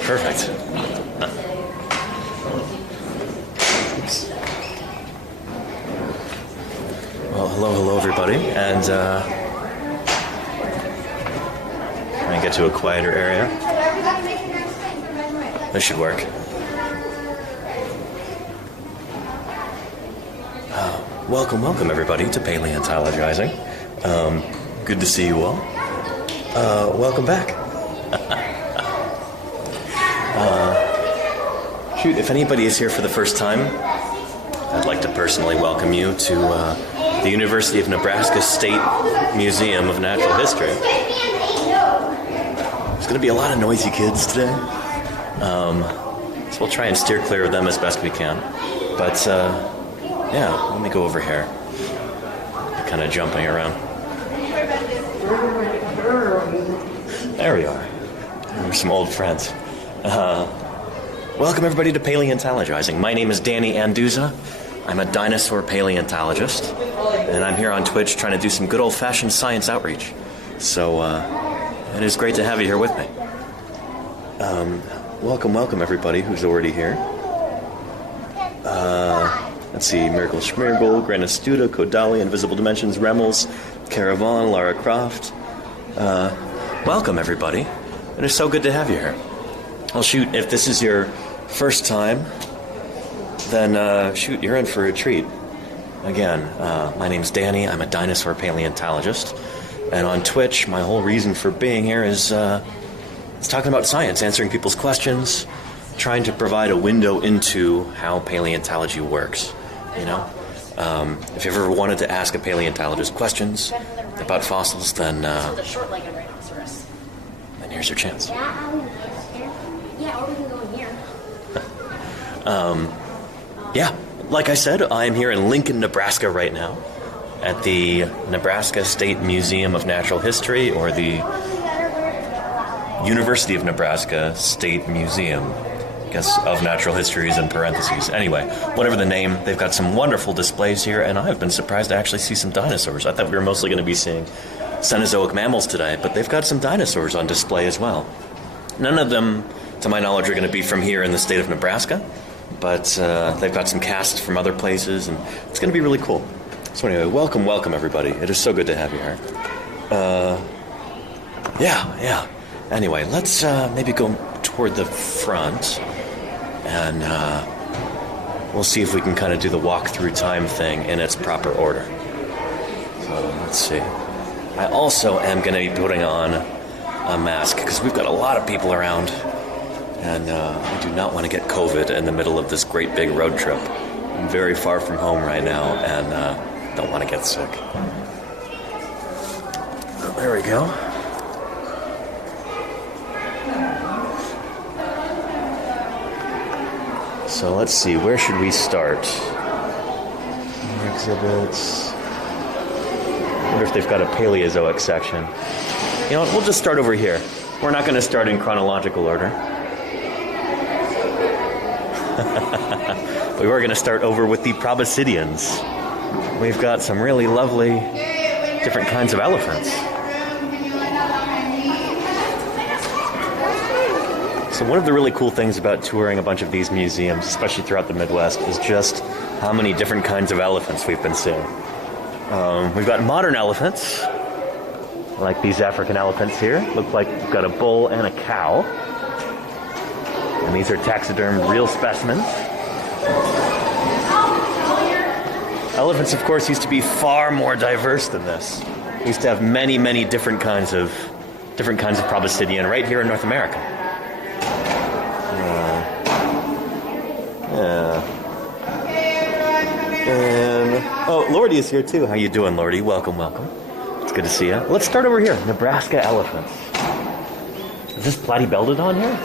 right, perfect. Oops. Well, hello, everybody, and let me get to a quieter area. This should work. Welcome, everybody, to Paleontologizing. Good to see you all. Welcome back. Shoot, if anybody is here for the first time, I'd like to personally welcome you to the University of Nebraska State Museum of Natural History. There's going to be a lot of noisy kids today, so we'll try and steer clear of them as best we can. But, yeah, let me go over here. Kind of jumping around. There we are. We're some old friends. Welcome everybody to Paleontologizing. My name is Danny Anduza. I'm a dinosaur paleontologist, and I'm here on Twitch trying to do some good old-fashioned science outreach. So, it is great to have you here with me. Welcome everybody who's already here. Let's see, Miracle Schmirgle, Granastuda, Kodali, Invisible Dimensions, Remmels, Caravan, Lara Croft. Welcome, everybody. It is so good to have you here. Well, shoot, if this is your first time, then, shoot, you're in for a treat. Again, my name's Danny. I'm a dinosaur paleontologist. And on Twitch, my whole reason for being here is talking about science, answering people's questions, trying to provide a window into how paleontology works. You know, if you ever wanted to ask a paleontologist questions about fossils, then the short-legged rhinoceros. Then here's your chance. Yeah, or we can go in here. Yeah, like I said, I'm here in Lincoln, Nebraska right now at the Nebraska State Museum of Natural History, or the University of Nebraska State Museum. I guess of Natural History is in parentheses. Anyway, whatever the name, they've got some wonderful displays here, and I've been surprised to actually see some dinosaurs. I thought we were mostly going to be seeing Cenozoic mammals today, but they've got some dinosaurs on display as well. None of them, to my knowledge, are going to be from here in the state of Nebraska, but they've got some casts from other places, and it's going to be really cool. So anyway, welcome everybody. It is so good to have you here. Yeah. Anyway, let's maybe go toward the front, and we'll see if we can kind of do the walk-through time thing in its proper order. So let's see. I also am going to be putting on a mask because we've got a lot of people around, and I do not want to get COVID in the middle of this great big road trip. I'm very far from home right now, and don't want to get sick. Oh, there we go. So let's see, where should we start? More exhibits. I wonder if they've got a Paleozoic section. You know what, we'll just start over here. We're not going to start in chronological order. We were going to start over with the Proboscideans. We've got some really lovely different kinds of elephants. So one of the really cool things about touring a bunch of these museums, especially throughout the Midwest, is just how many different kinds of elephants we've been seeing. We've got modern elephants, like these African elephants here. Look like we've got a bull and a cow. And these are taxidermed real specimens. Elephants, of course, used to be far more diverse than this. We used to have many different kinds of Proboscidean right here in North America. Yeah. And Lordy is here too. How you doing, Lordy? Welcome. It's good to see you. Let's start over here. Nebraska elephants. Is this Platybeldodon here?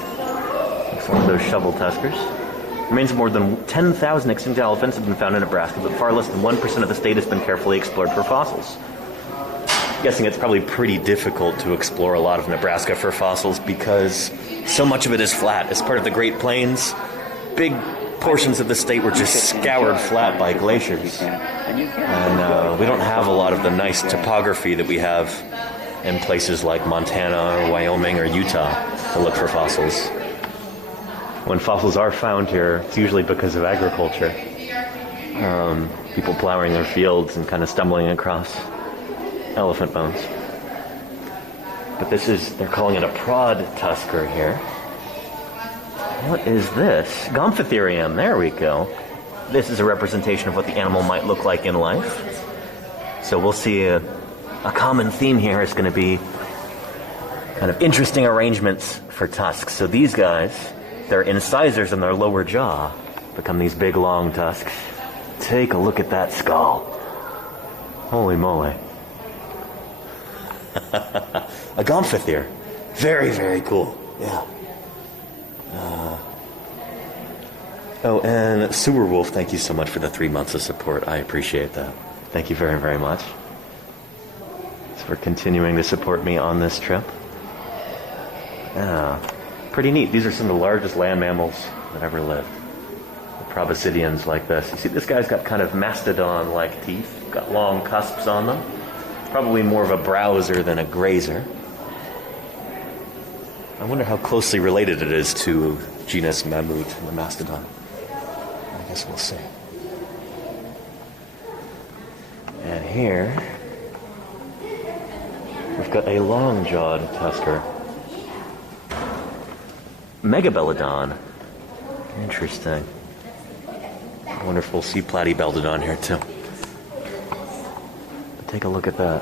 Looks like those shovel tuskers. Remains of more than 10,000 extinct elephants have been found in Nebraska, but far less than 1% of the state has been carefully explored for fossils. I'm guessing it's probably pretty difficult to explore a lot of Nebraska for fossils because so much of it is flat. As part of the Great Plains, big portions of the state were just scoured flat by glaciers. And we don't have a lot of the nice topography that we have in places like Montana or Wyoming or Utah to look for fossils. when fossils are found here, it's usually because of agriculture. People plowing their fields and kind of stumbling across elephant bones. But they're calling it a prod tusker here. What is this? Gomphotherium, there we go. This is a representation of what the animal might look like in life. So we'll see a common theme here is going to be kind of interesting arrangements for tusks. So these guys, their incisors in their lower jaw become these big long tusks. Take a look at that skull. Holy moly. A gomphothere. Very, very cool. Yeah. Oh, and Sewer Wolf, thank you so much for the 3 months of support. I appreciate that. Thank you very, very much. Thanks for continuing to support me on this trip. Yeah, pretty neat. These are some of the largest land mammals that ever lived. The proboscideans like this. You see, this guy's got kind of mastodon-like teeth. Got long cusps on them. Probably more of a browser than a grazer. I wonder how closely related it is to genus Mammut, the mastodon. I guess we'll see. And here, we've got a long-jawed tusker. Megabelodon. Interesting. I wonder if we'll see Platybeldodon here too. But take a look at that.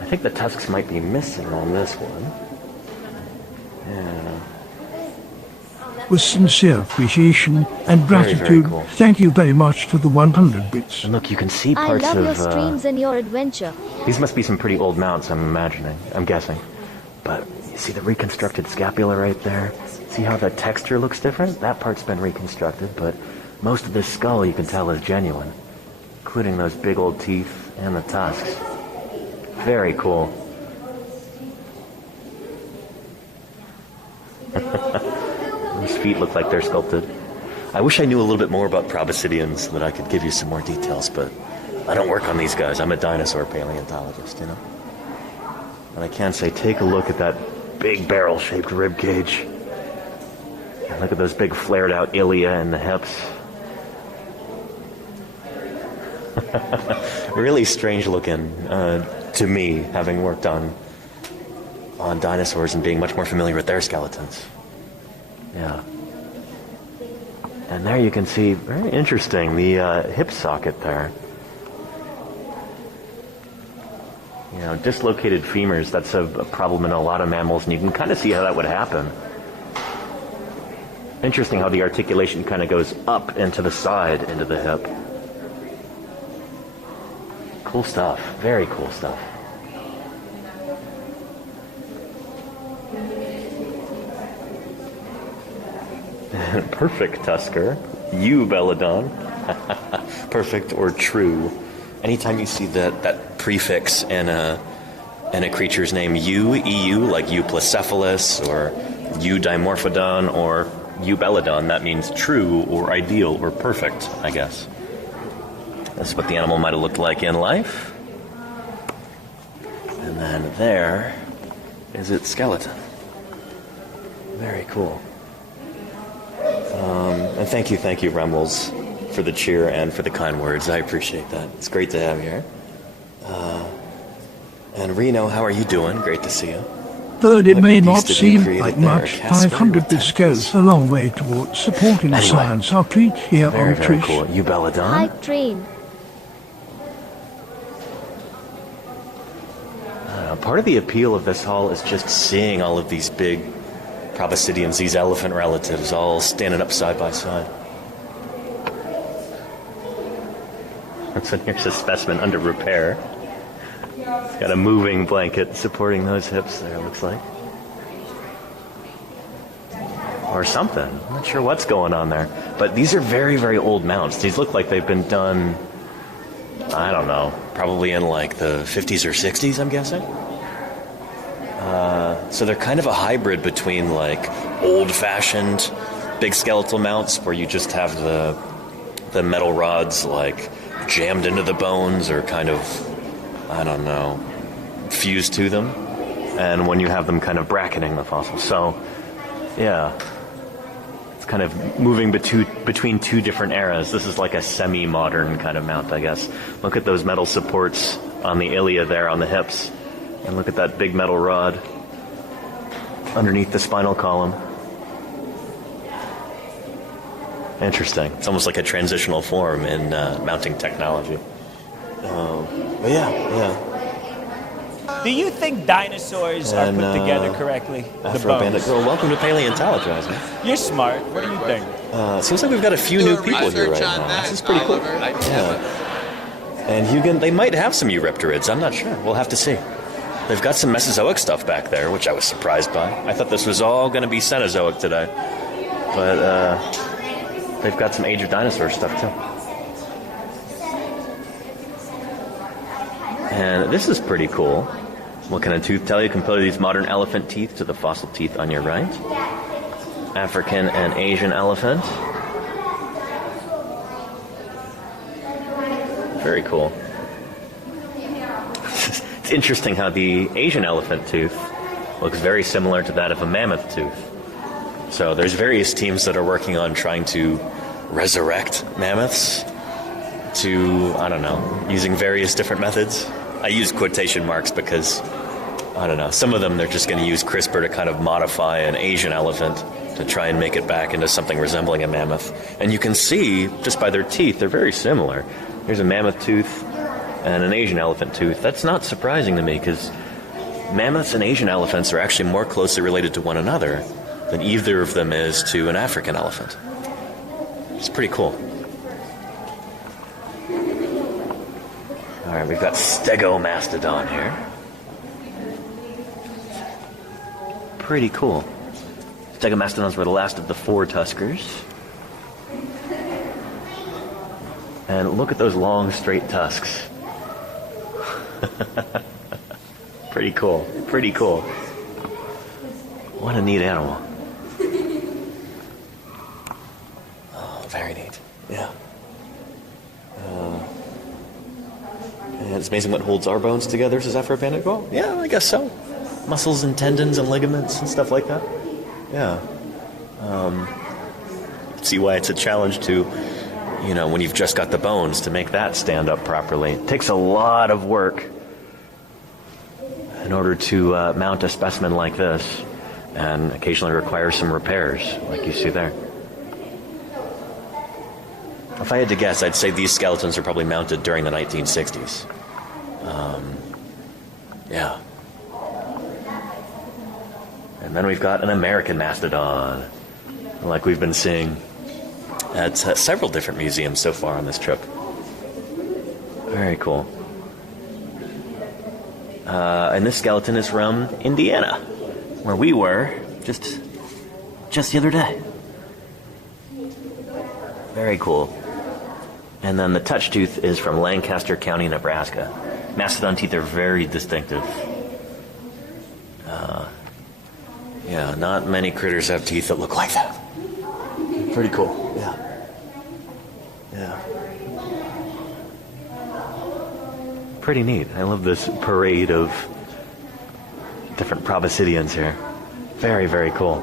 I think the tusks might be missing on this one. Yeah. With sincere appreciation and gratitude, very cool. Thank you very much for the 100 bits. And look, you can see I parts love of... your streams and your adventure. These must be some pretty old mounts, I'm guessing. But you see the reconstructed scapula right there? See how the texture looks different? That part's been reconstructed, but most of this skull you can tell is genuine, including those big old teeth and the tusks. Very cool. Those feet look like they're sculpted. I wish I knew a little bit more about proboscideans so that I could give you some more details, but I don't work on these guys. I'm a dinosaur paleontologist, you know? But I can say, take a look at that big barrel-shaped rib cage. And look at those big flared-out ilia and the hips. Really strange looking to me, having worked on dinosaurs and being much more familiar with their skeletons. Yeah. And there you can see, very interesting, the hip socket there. You know, dislocated femurs, that's a problem in a lot of mammals, and you can kind of see how that would happen. Interesting how the articulation kind of goes up and to the side into the hip. Cool stuff. Very cool stuff. Perfect tusker. Eubelodon. Perfect or true. Anytime you see that prefix in a creature's name, EU, like Euplacephalus or Eudimorphodon or Eubelodon, that means true or ideal or perfect, I guess. That's what the animal might have looked like in life. And then there is its skeleton. Very cool. And thank you, Remels, for the cheer and for the kind words. I appreciate that. It's great to have you here. And Reno, how are you doing? Great to see you. Though it What may piece not did you seem create like there? much, Casper 500 with bits tentacles? goes a long way towards supporting Anyway. science. Our treat here Very, on very Trish. cool. Eubelodon? Hype train. Part of the appeal of this hall is just seeing all of these big proboscideans, these elephant relatives, all standing up side by side. So here's a specimen under repair. It's got a moving blanket supporting those hips there, it looks like. Or something. I'm not sure what's going on there. But these are very, very old mounts. These look like they've been done, I don't know, probably in like the 50s or 60s, I'm guessing. So they're kind of a hybrid between like old-fashioned big skeletal mounts where you just have the metal rods like jammed into the bones or kind of, I don't know, fused to them. And when you have them kind of bracketing the fossil. So Yeah. It's kind of moving between two different eras. This is like a semi-modern kind of mount, I guess. Look at those metal supports on the ilia there, on the hips. And look at that big metal rod underneath the spinal column. Interesting. It's almost like a transitional form in mounting technology. But yeah. Do you think dinosaurs are put together correctly? Afro-Bandit Girl, welcome to Paleontologizing. You're smart. What do you think? Seems like we've got a few new people here right now. This is pretty cool. Yeah. And they might have some Eurypterids. I'm not sure. We'll have to see. They've got some Mesozoic stuff back there, which I was surprised by. I thought this was all going to be Cenozoic today. But they've got some Age of Dinosaurs stuff, too. And this is pretty cool. What can a tooth tell you? Compare these modern elephant teeth to the fossil teeth on your right. African and Asian elephant. Very cool. It's interesting how the Asian elephant tooth looks very similar to that of a mammoth tooth. So there's various teams that are working on trying to resurrect mammoths to, I don't know, using various different methods. I use quotation marks because, I don't know, some of them they're just going to use CRISPR to kind of modify an Asian elephant to try and make it back into something resembling a mammoth. And you can see, just by their teeth, they're very similar. Here's a mammoth tooth and an Asian elephant tooth. That's not surprising to me because mammoths and Asian elephants are actually more closely related to one another than either of them is to an African elephant. It's pretty cool. All right, we've got Stegomastodon here. Pretty cool. Stegomastodons were the last of the four tuskers. And look at those long, straight tusks. Pretty cool. Pretty cool. What a neat animal. Oh, very neat. Yeah. And it's amazing what holds our bones together, says Afro-Bandit Girl. Yeah, I guess so. Muscles and tendons and ligaments and stuff like that. Yeah. See why it's a challenge to, when you've just got the bones, to make that stand up properly. It takes a lot of work in order to mount a specimen like this, and occasionally requires some repairs, like you see there. If I had to guess, I'd say these skeletons are probably mounted during the 1960s. Yeah. And then we've got an American mastodon, like we've been seeing at several different museums so far on this trip. Very cool. And this skeleton is from Indiana, where we were just the other day. Very cool. And then the touch tooth is from Lancaster County, Nebraska. Mastodon teeth are very distinctive. Yeah, not many critters have teeth that look like that. Pretty cool, yeah. Yeah. Pretty neat. I love this parade of different proboscideans here. Very, very cool.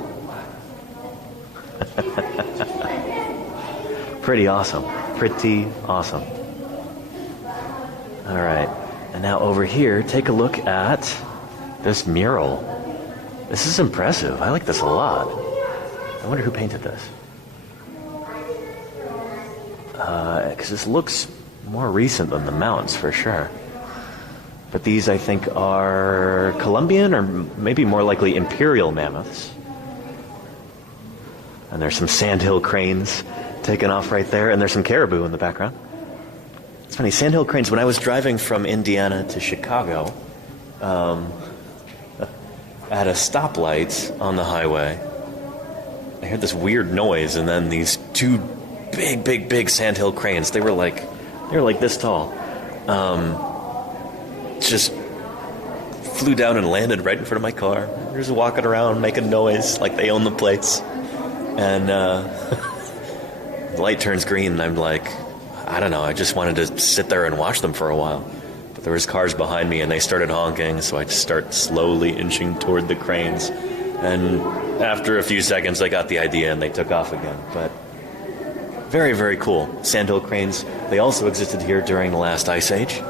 Pretty awesome. Pretty awesome. All right. And now over here, take a look at this mural. This is impressive. I like this a lot. I wonder who painted this. Because this looks more recent than the mounts, for sure. But these, I think, are Columbian or maybe more likely imperial mammoths. And there's some sandhill cranes taken off right there, and there's some caribou in the background. It's funny, sandhill cranes, when I was driving from Indiana to Chicago, at a stoplight on the highway, I heard this weird noise, and then these two big sandhill cranes, they were like this tall, just flew down and landed right in front of my car. They're just walking around making noise like they own the place. And the light turns green, and I'm like, I don't know, I just wanted to sit there and watch them for a while. But there was cars behind me, and they started honking, so I just start slowly inching toward the cranes. And after a few seconds, they got the idea and they took off again. But very, very cool. Sandhill cranes, they also existed here during the last ice age.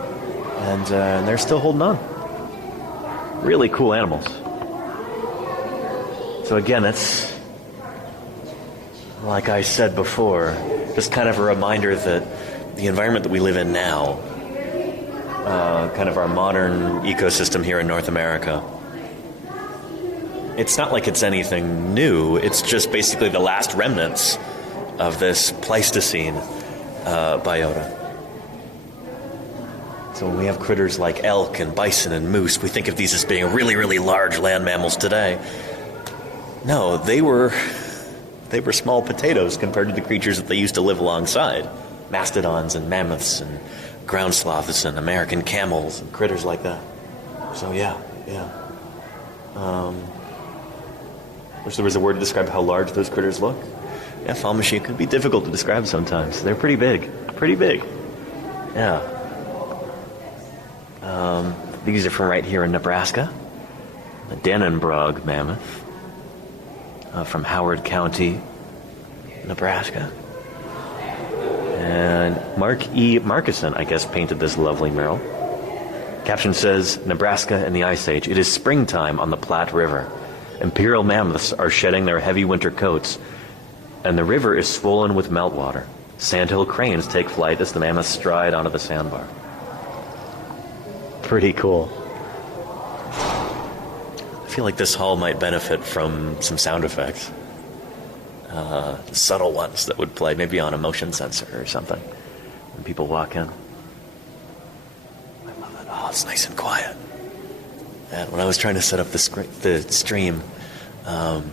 And they're still holding on. Really cool animals. So again, it's, like I said before, just kind of a reminder that the environment that we live in now, kind of our modern ecosystem here in North America, it's not like it's anything new. It's just basically the last remnants of this Pleistocene biota. So when we have critters like elk and bison and moose, we think of these as being really, really large land mammals today. No, they were small potatoes compared to the creatures that they used to live alongside. Mastodons and mammoths and ground sloths and American camels and critters like that. So yeah. Wish there was a word to describe how large those critters look. Yeah, Falmachine could be difficult to describe sometimes. They're pretty big. Yeah. These are from right here in Nebraska. The Dannenbrog mammoth from Howard County, Nebraska. And Mark E. Markison, I guess, painted this lovely mural. Caption says, Nebraska in the Ice Age. It is springtime on the Platte River. Imperial mammoths are shedding their heavy winter coats, and the river is swollen with meltwater. Sandhill cranes take flight as the mammoths stride onto the sandbar. Pretty cool. I feel like this hall might benefit from some sound effects. Subtle ones that would play maybe on a motion sensor or something when people walk in. I love it. Oh, it's nice and quiet. And when I was trying to set up the stream, there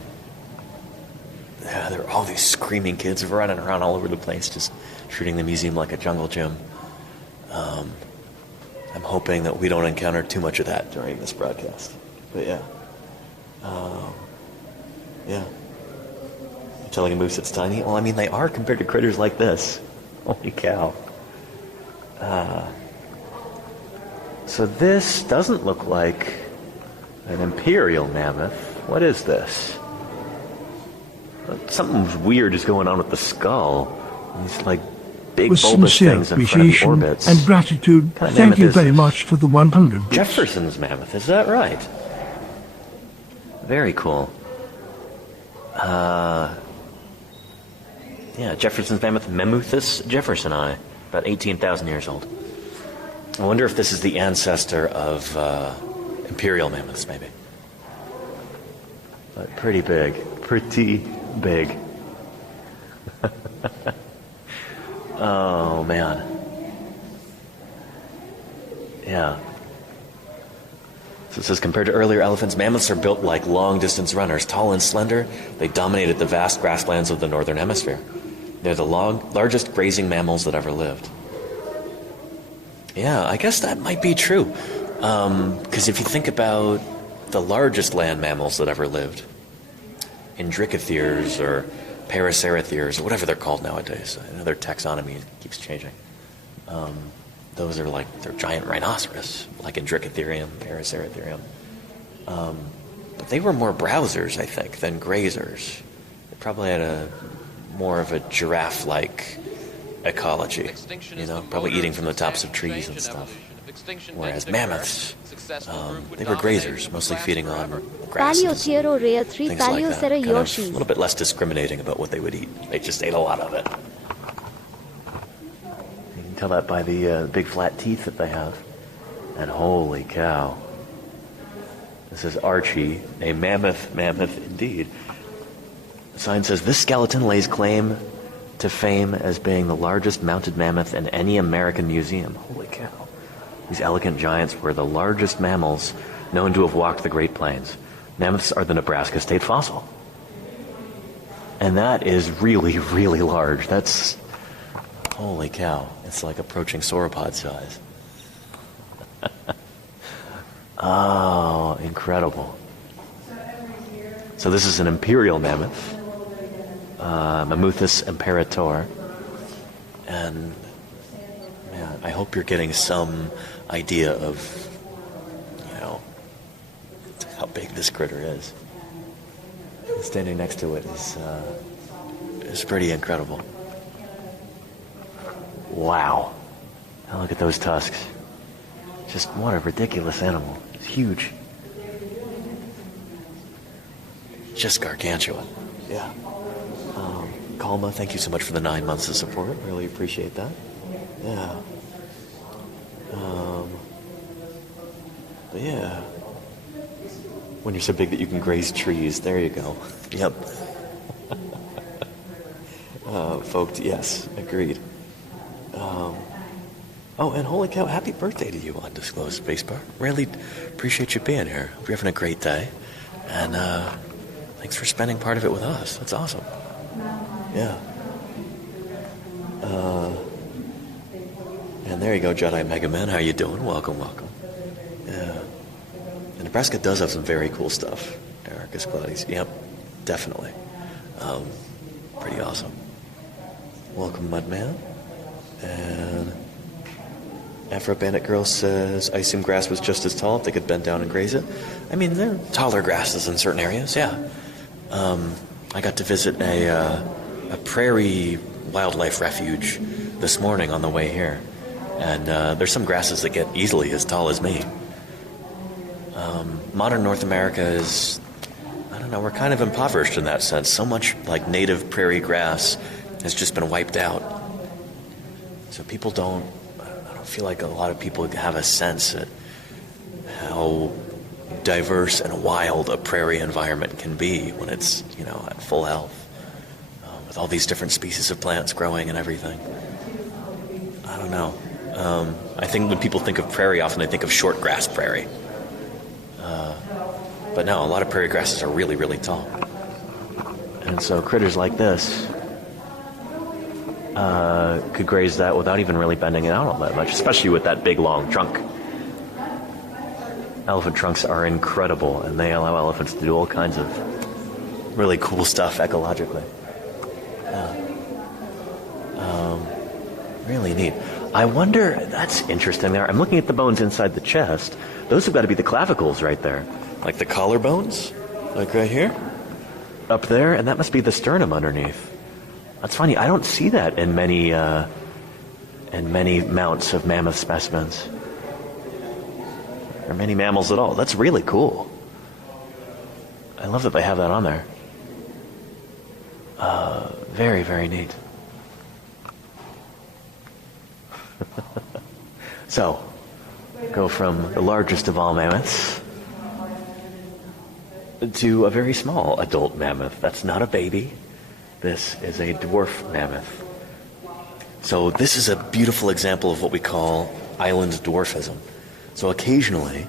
were all these screaming kids running around all over the place, just treating the museum like a jungle gym. I'm hoping that we don't encounter too much of that during this broadcast. But yeah. You're telling a moose it's tiny? Well, I mean, they are compared to critters like this. Holy cow. So this doesn't look like an imperial mammoth. What is this? Something weird is going on with the skull. These like big With bulbous sincere things in front of the appreciation orbits. and gratitude, What kind of thank mammoth you is very this? much for the 100 bits. Jefferson's mammoth, is that right? Very cool. Jefferson's mammoth, Mammuthus jeffersoni, about 18,000 years old. I wonder if this is the ancestor of imperial mammoths, maybe. But pretty big. Oh, man. Yeah. So it says, compared to earlier elephants, mammoths are built like long-distance runners. Tall and slender, they dominated the vast grasslands of the northern hemisphere. They're the largest grazing mammals that ever lived. Yeah, I guess that might be true. Because if you think about the largest land mammals that ever lived, Indricotheres or Paraceratheres, or whatever they're called nowadays. I know their taxonomy keeps changing. Those are like, they're giant rhinoceros, like Indricotherium, Paraceratherium. But they were more browsers, I think, than grazers. They probably had more of a giraffe-like ecology, probably eating from the tops of trees and stuff. Whereas mammoths, they were grazers, mostly feeding on grasses, Paleothero rare 3 things like that. Paleocera Kind of a yoshis. little bit less discriminating about what they would eat. They just ate a lot of it. You can tell that by the big flat teeth that they have. And holy cow. This is Archie, a mammoth indeed. The sign says, this skeleton lays claim to fame as being the largest mounted mammoth in any American museum. Holy cow. These elegant giants were the largest mammals known to have walked the Great Plains. Mammoths are the Nebraska state fossil. And that is really, really large. That's, holy cow. It's like approaching sauropod size. Oh, incredible. So this is an imperial mammoth, Mammuthus imperator. And man, I hope you're getting some idea of, how big this critter is. standing next to it is pretty incredible. Wow. Now look at those tusks. Just what a ridiculous animal. It's huge. Just gargantuan. Yeah. Kalma, thank you so much for the 9 months of support. Really appreciate that. Yeah. But yeah. When you're so big that you can graze trees, there you go. Yep. Folks, yes, agreed. Oh, and holy cow, happy birthday to you, Undisclosed Spacebar. Really appreciate you being here. Hope you're having a great day. And thanks for spending part of it with us. That's awesome. Yeah. And there you go, Jedi Mega Man. How you doing? Welcome, welcome. Yeah. And Nebraska does have some very cool stuff. Ericus Claudius. Yep, definitely. Pretty awesome. Welcome, Mudman. And Afro Bandit Girl says, I assume grass was just as tall if they could bend down and graze it. I mean, there are taller grasses in certain areas, yeah. I got to visit a prairie wildlife refuge this morning on the way here. And there's some grasses that get easily as tall as me. Modern North America is, I don't know, we're kind of impoverished in that sense. So much like native prairie grass has just been wiped out. So people I don't feel like a lot of people have a sense at how diverse and wild a prairie environment can be when it's, at full health. With all these different species of plants growing and everything. I don't know. I think when people think of prairie, often they think of short grass prairie. But no, a lot of prairie grasses are really, really tall. And so critters like this could graze that without even really bending it out all that much, especially with that big, long trunk. Elephant trunks are incredible, and they allow elephants to do all kinds of really cool stuff ecologically. Really neat. I wonder, that's interesting there. I'm looking at the bones inside the chest. Those have got to be the clavicles right there. Like the collarbones? Like right here? Up there, and that must be the sternum underneath. That's funny. I don't see that in many mounts of mammoth specimens. Or many mammals at all. That's really cool. I love that they have that on there. Very, very neat. So, go from the largest of all mammoths to a very small adult mammoth. That's not a baby. This is a dwarf mammoth. So this is a beautiful example of what we call island dwarfism. So occasionally,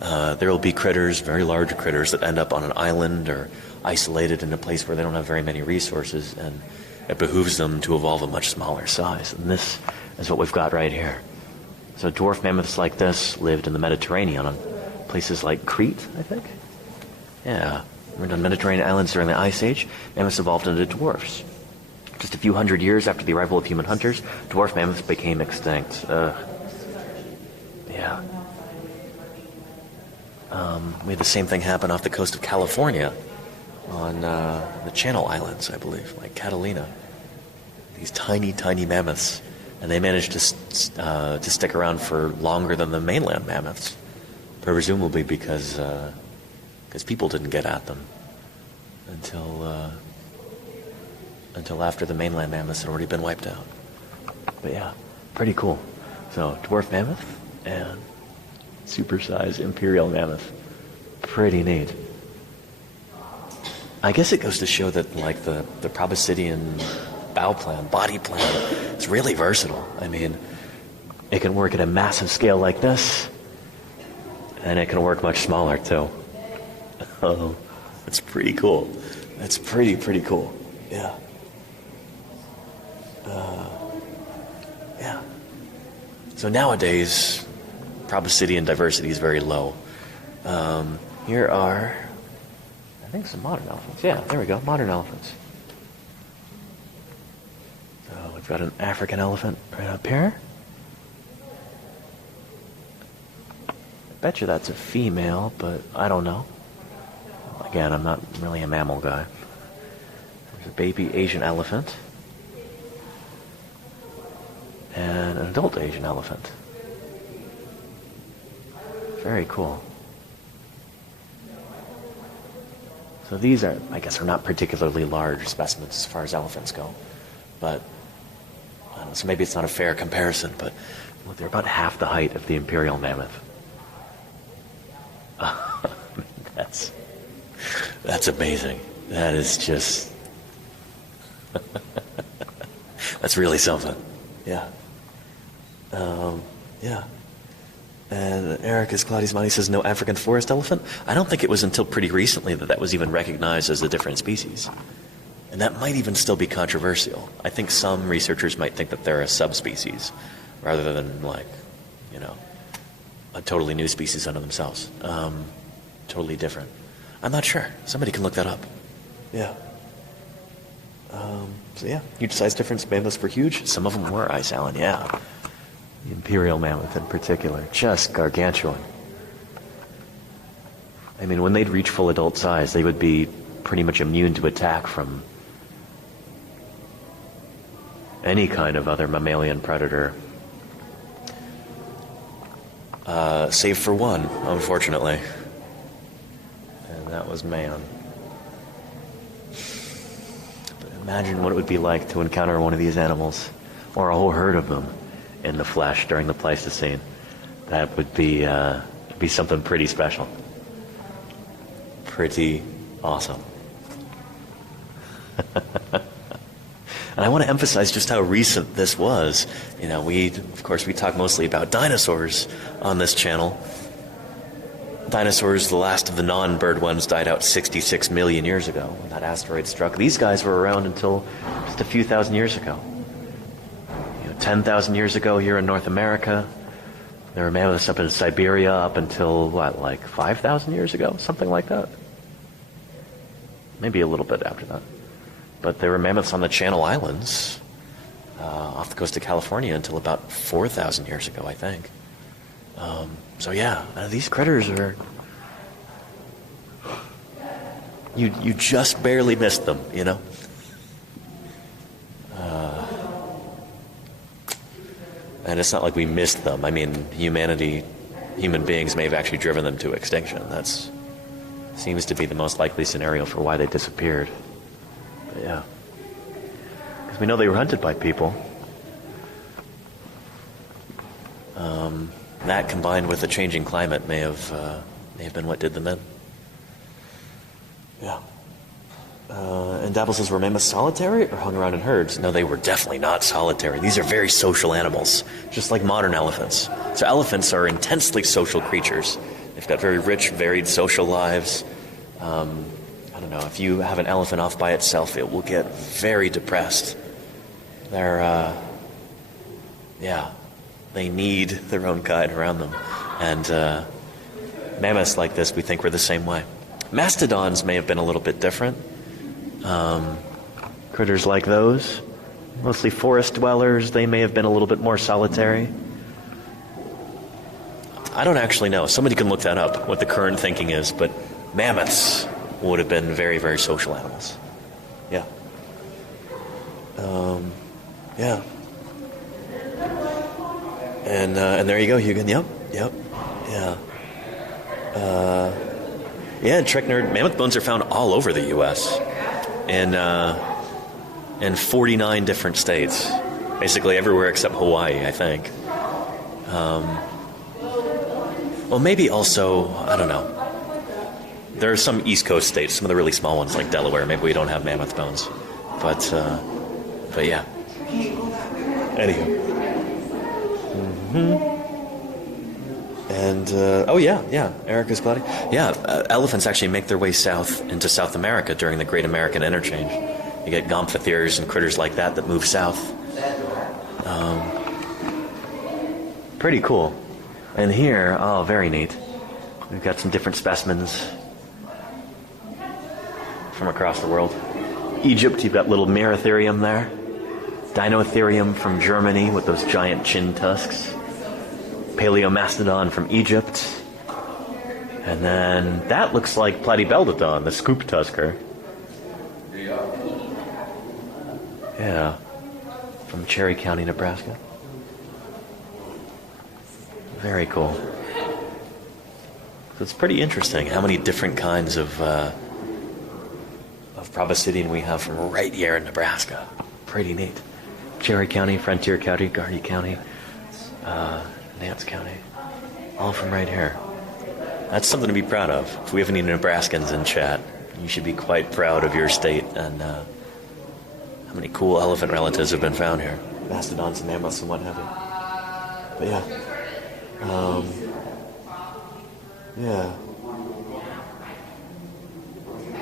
there will be critters, very large critters, that end up on an island or isolated in a place where they don't have very many resources, and it behooves them to evolve a much smaller size. And this is what we've got right here. So dwarf mammoths like this lived in the Mediterranean on places like Crete, I think. Yeah, on Mediterranean islands during the Ice Age. Mammoths evolved into dwarfs. Just a few hundred years after the arrival of human hunters, dwarf mammoths became extinct. Yeah. We had the same thing happen off the coast of California on the Channel Islands, I believe, like Catalina. These tiny, tiny mammoths. And they managed to stick around for longer than the mainland mammoths, presumably because people didn't get at them until after the mainland mammoths had already been wiped out. But yeah, pretty cool. So dwarf mammoth and supersized imperial mammoth, pretty neat. I guess it goes to show that like the proboscidean body plan, it's really versatile. I mean, it can work at a massive scale like this, and it can work much smaller too. Oh, that's pretty cool. That's pretty cool. Yeah. Yeah. So nowadays, proboscidean diversity is very low. Here are, I think, some modern elephants. Yeah, there we go, modern elephants. So we've got an African elephant right up here. I bet you that's a female, but I don't know. Like Again, I'm not really a mammal guy. There's a baby Asian elephant. And an adult Asian elephant. Very cool. So these are, I guess, are not particularly large specimens as far as elephants go. But, I don't know, so maybe it's not a fair comparison, but look, they're about half the height of the imperial mammoth. That's amazing. That is just... that's really something. Yeah. Yeah. And Eric is Claudius Monty says no African forest elephant. I don't think it was until pretty recently that was even recognized as a different species. And that might even still be controversial. I think some researchers might think that they're a subspecies rather than like, you know, a totally new species unto themselves. Totally different. I'm not sure. Somebody can look that up. Yeah. So yeah, huge size difference. Mammoths were huge. Some of them were, Ice Allen, yeah. The imperial mammoth in particular, just gargantuan. I mean, when they'd reach full adult size, they would be pretty much immune to attack from any kind of other mammalian predator. Save for one, unfortunately. And that was man. But imagine what it would be like to encounter one of these animals, or a whole herd of them, in the flesh during the Pleistocene. That would be something pretty special. Pretty awesome. And I want to emphasize just how recent this was. You know, we talk mostly about dinosaurs on this channel. Dinosaurs, the last of the non-bird ones, died out 66 million years ago when that asteroid struck. These guys were around until just a few thousand years ago. 10,000 years ago here in North America. There were mammoths up in Siberia up until, like 5,000 years ago? Something like that. Maybe a little bit after that. But there were mammoths on the Channel Islands off the coast of California until about 4,000 years ago, I think. So yeah, these critters are... You just barely missed them, you know? And it's not like we missed them. I mean, human beings may have actually driven them to extinction. That seems to be the most likely scenario for why they disappeared. But yeah. Because we know they were hunted by people. That combined with the changing climate may have been what did them in. Yeah. And Dabble says, were mammoths solitary or hung around in herds? No, they were definitely not solitary. These are very social animals, just like modern elephants. So elephants are intensely social creatures. They've got very rich, varied social lives. I don't know, if you have an elephant off by itself, it will get very depressed. They need their own kind around them. And mammoths like this, we think, were the same way. Mastodons may have been a little bit different. Critters like those, mostly forest dwellers, they may have been a little bit more solitary. I don't actually know. Somebody can look that up, what the current thinking is, but mammoths would have been very, very social animals. Yeah. Yeah. And there you go, Hugan. Yep. Yeah. Yeah, Trek Nerd, mammoth bones are found all over the U.S. In 49 different states. Basically everywhere except Hawaii, I think. Well, maybe also, I don't know. There are some East Coast states, some of the really small ones like Delaware. Maybe we don't have mammoth bones. But yeah. Anywho. And, Erica's Cloudy. Yeah, elephants actually make their way south into South America during the Great American Interchange. You get gomphotheres and critters like that move south. Pretty cool. And here, very neat. We've got some different specimens from across the world. Egypt, you've got little Merotherium there. Dinotherium from Germany with those giant chin tusks. Paleomastodon from Egypt. And then that looks like Platybeldodon, the scoop tusker. Yeah. From Cherry County, Nebraska. Very cool. So it's pretty interesting how many different kinds of proboscidean we have from right here in Nebraska. Pretty neat. Cherry County, Frontier County, Gardy County, Nance County. All from right here. That's something to be proud of. If we have any Nebraskans in chat, you should be quite proud of your state and how many cool elephant relatives have been found here. Mastodons and mammoths and what have you. But yeah. Yeah.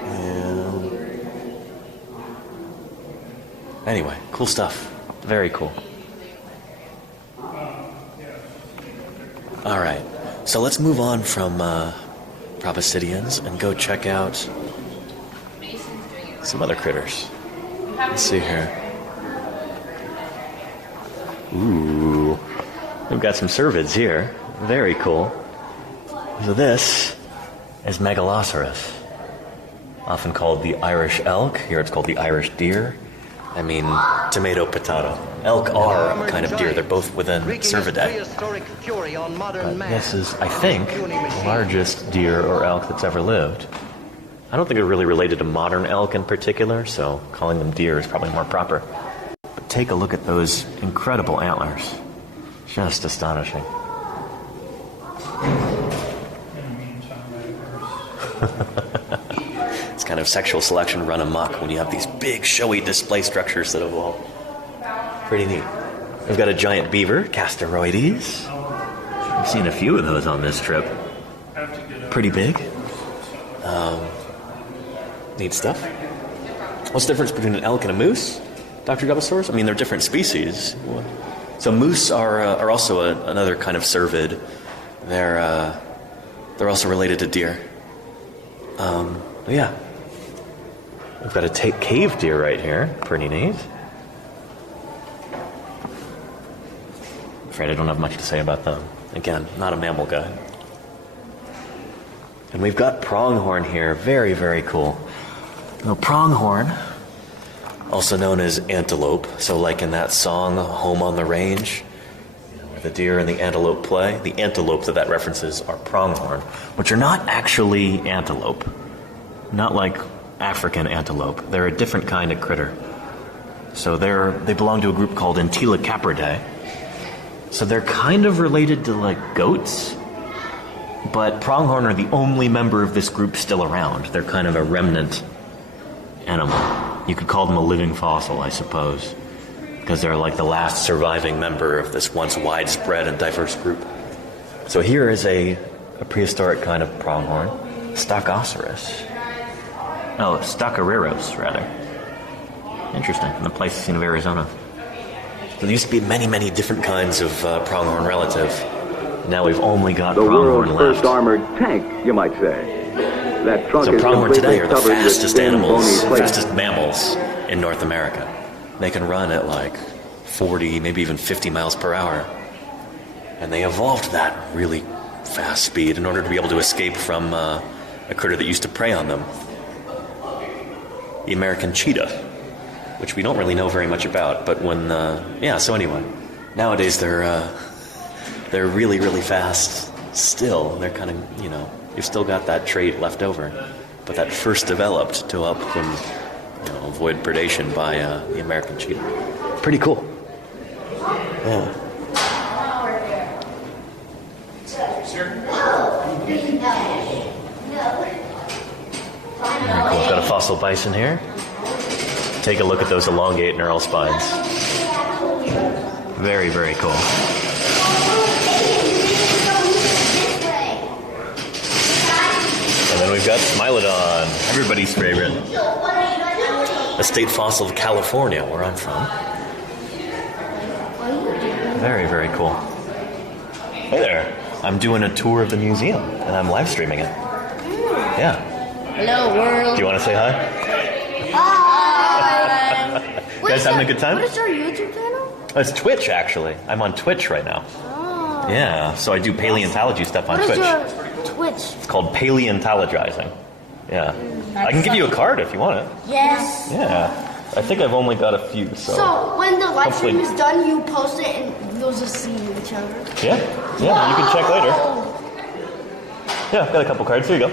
And anyway, cool stuff. Very cool. All right. So let's move on from proboscideans and go check out some other critters. Let's see here. Ooh. We've got some cervids here. Very cool. So this is Megaloceros, often called the Irish elk. Here it's called the Irish deer. I mean, tomato, potato. Elk are a kind of deer. They're both within Cervidae. But this is, I think, the largest deer or elk that's ever lived. I don't think they're really related to modern elk in particular, so calling them deer is probably more proper. But take a look at those incredible antlers. Just astonishing. It's kind of sexual selection run amok when you have these big, showy display structures that evolve. Pretty neat. We've got a giant beaver, Castoroides. I've seen a few of those on this trip. Pretty big. Neat stuff. What's the difference between an elk and a moose, Dr. Gubasaurus? I mean, they're different species. So moose are also another kind of cervid. They're also related to deer. Yeah. We've got a cave deer right here. Pretty neat. I'm afraid I don't have much to say about them. Again, not a mammal guy. And we've got pronghorn here. Very, very cool. Now, pronghorn, also known as antelope. So like in that song, Home on the Range, where the deer and the antelope play, the antelope that references are pronghorn, which are not actually antelope. Not like African antelope. They're a different kind of critter. So they belong to a group called Antilocapridae. So they're kind of related to like goats, but pronghorn are the only member of this group still around. They're kind of a remnant animal. You could call them a living fossil, I suppose, because they're like the last surviving member of this once widespread and diverse group. So here is a prehistoric kind of pronghorn, Stachyceros. Oh, Stachyreros, rather. Interesting, from the Pleistocene of Arizona. So there used to be many, many different kinds of pronghorn relative. Now we've only got the pronghorn world's left. first armored tank, you might say. That trunk So is pronghorn today are the covered with fastest thin, animals, bony plates. fastest mammals in North America. They can run at like 40, maybe even 50 miles per hour. And they evolved that really fast speed in order to be able to escape from a critter that used to prey on them. The American cheetah, which we don't really know very much about, but so anyway, nowadays they're really, really fast still. They're kind of, you've still got that trait left over, but that first developed to help them, avoid predation by the American cheetah. Pretty cool. Yeah. Very cool. We've got a fossil bison here. Take a look at those elongate neural spines. Very, very cool. And then we've got Smilodon, everybody's favorite. A state fossil of California, where I'm from. Very, very cool. Hey there. I'm doing a tour of the museum, and I'm live streaming it. Yeah. Hello, world. Do you want to say hi? Hi. You guys having a good time? What is your YouTube channel? Oh, it's Twitch, actually. I'm on Twitch right now. Oh. Yeah, so I do paleontology stuff on Twitch. What is your much? It's called paleontologizing. Yeah. I can give you a card if you want it. Yes. Yeah. I think I've only got a few, so. So when the live stream hopefully- is done, you post it and you'll just see each other. Yeah. Yeah, you can check later. Yeah, I've got a couple cards. Here you go.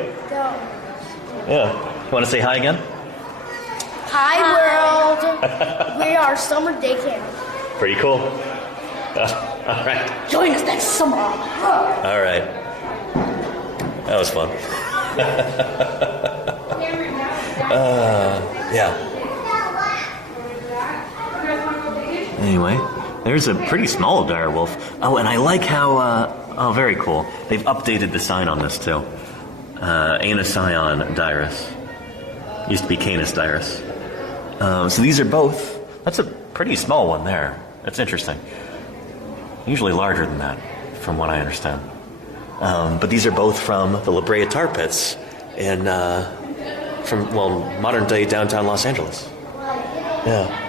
Yeah. You want to say hi again? Hi world. We are summer day camp. Pretty cool. All right. Join us next summer. All right. That was fun. Yeah. Anyway, there's a pretty small dire wolf. Oh, and I like how, oh, very cool. They've updated the sign on this, too. Anasion dirus. Used to be Canis dirus. So these are both, that's a pretty small one there. That's interesting. Usually larger than that, from what I understand. But these are both from the La Brea tar pits in, from, well, modern day downtown Los Angeles. Yeah.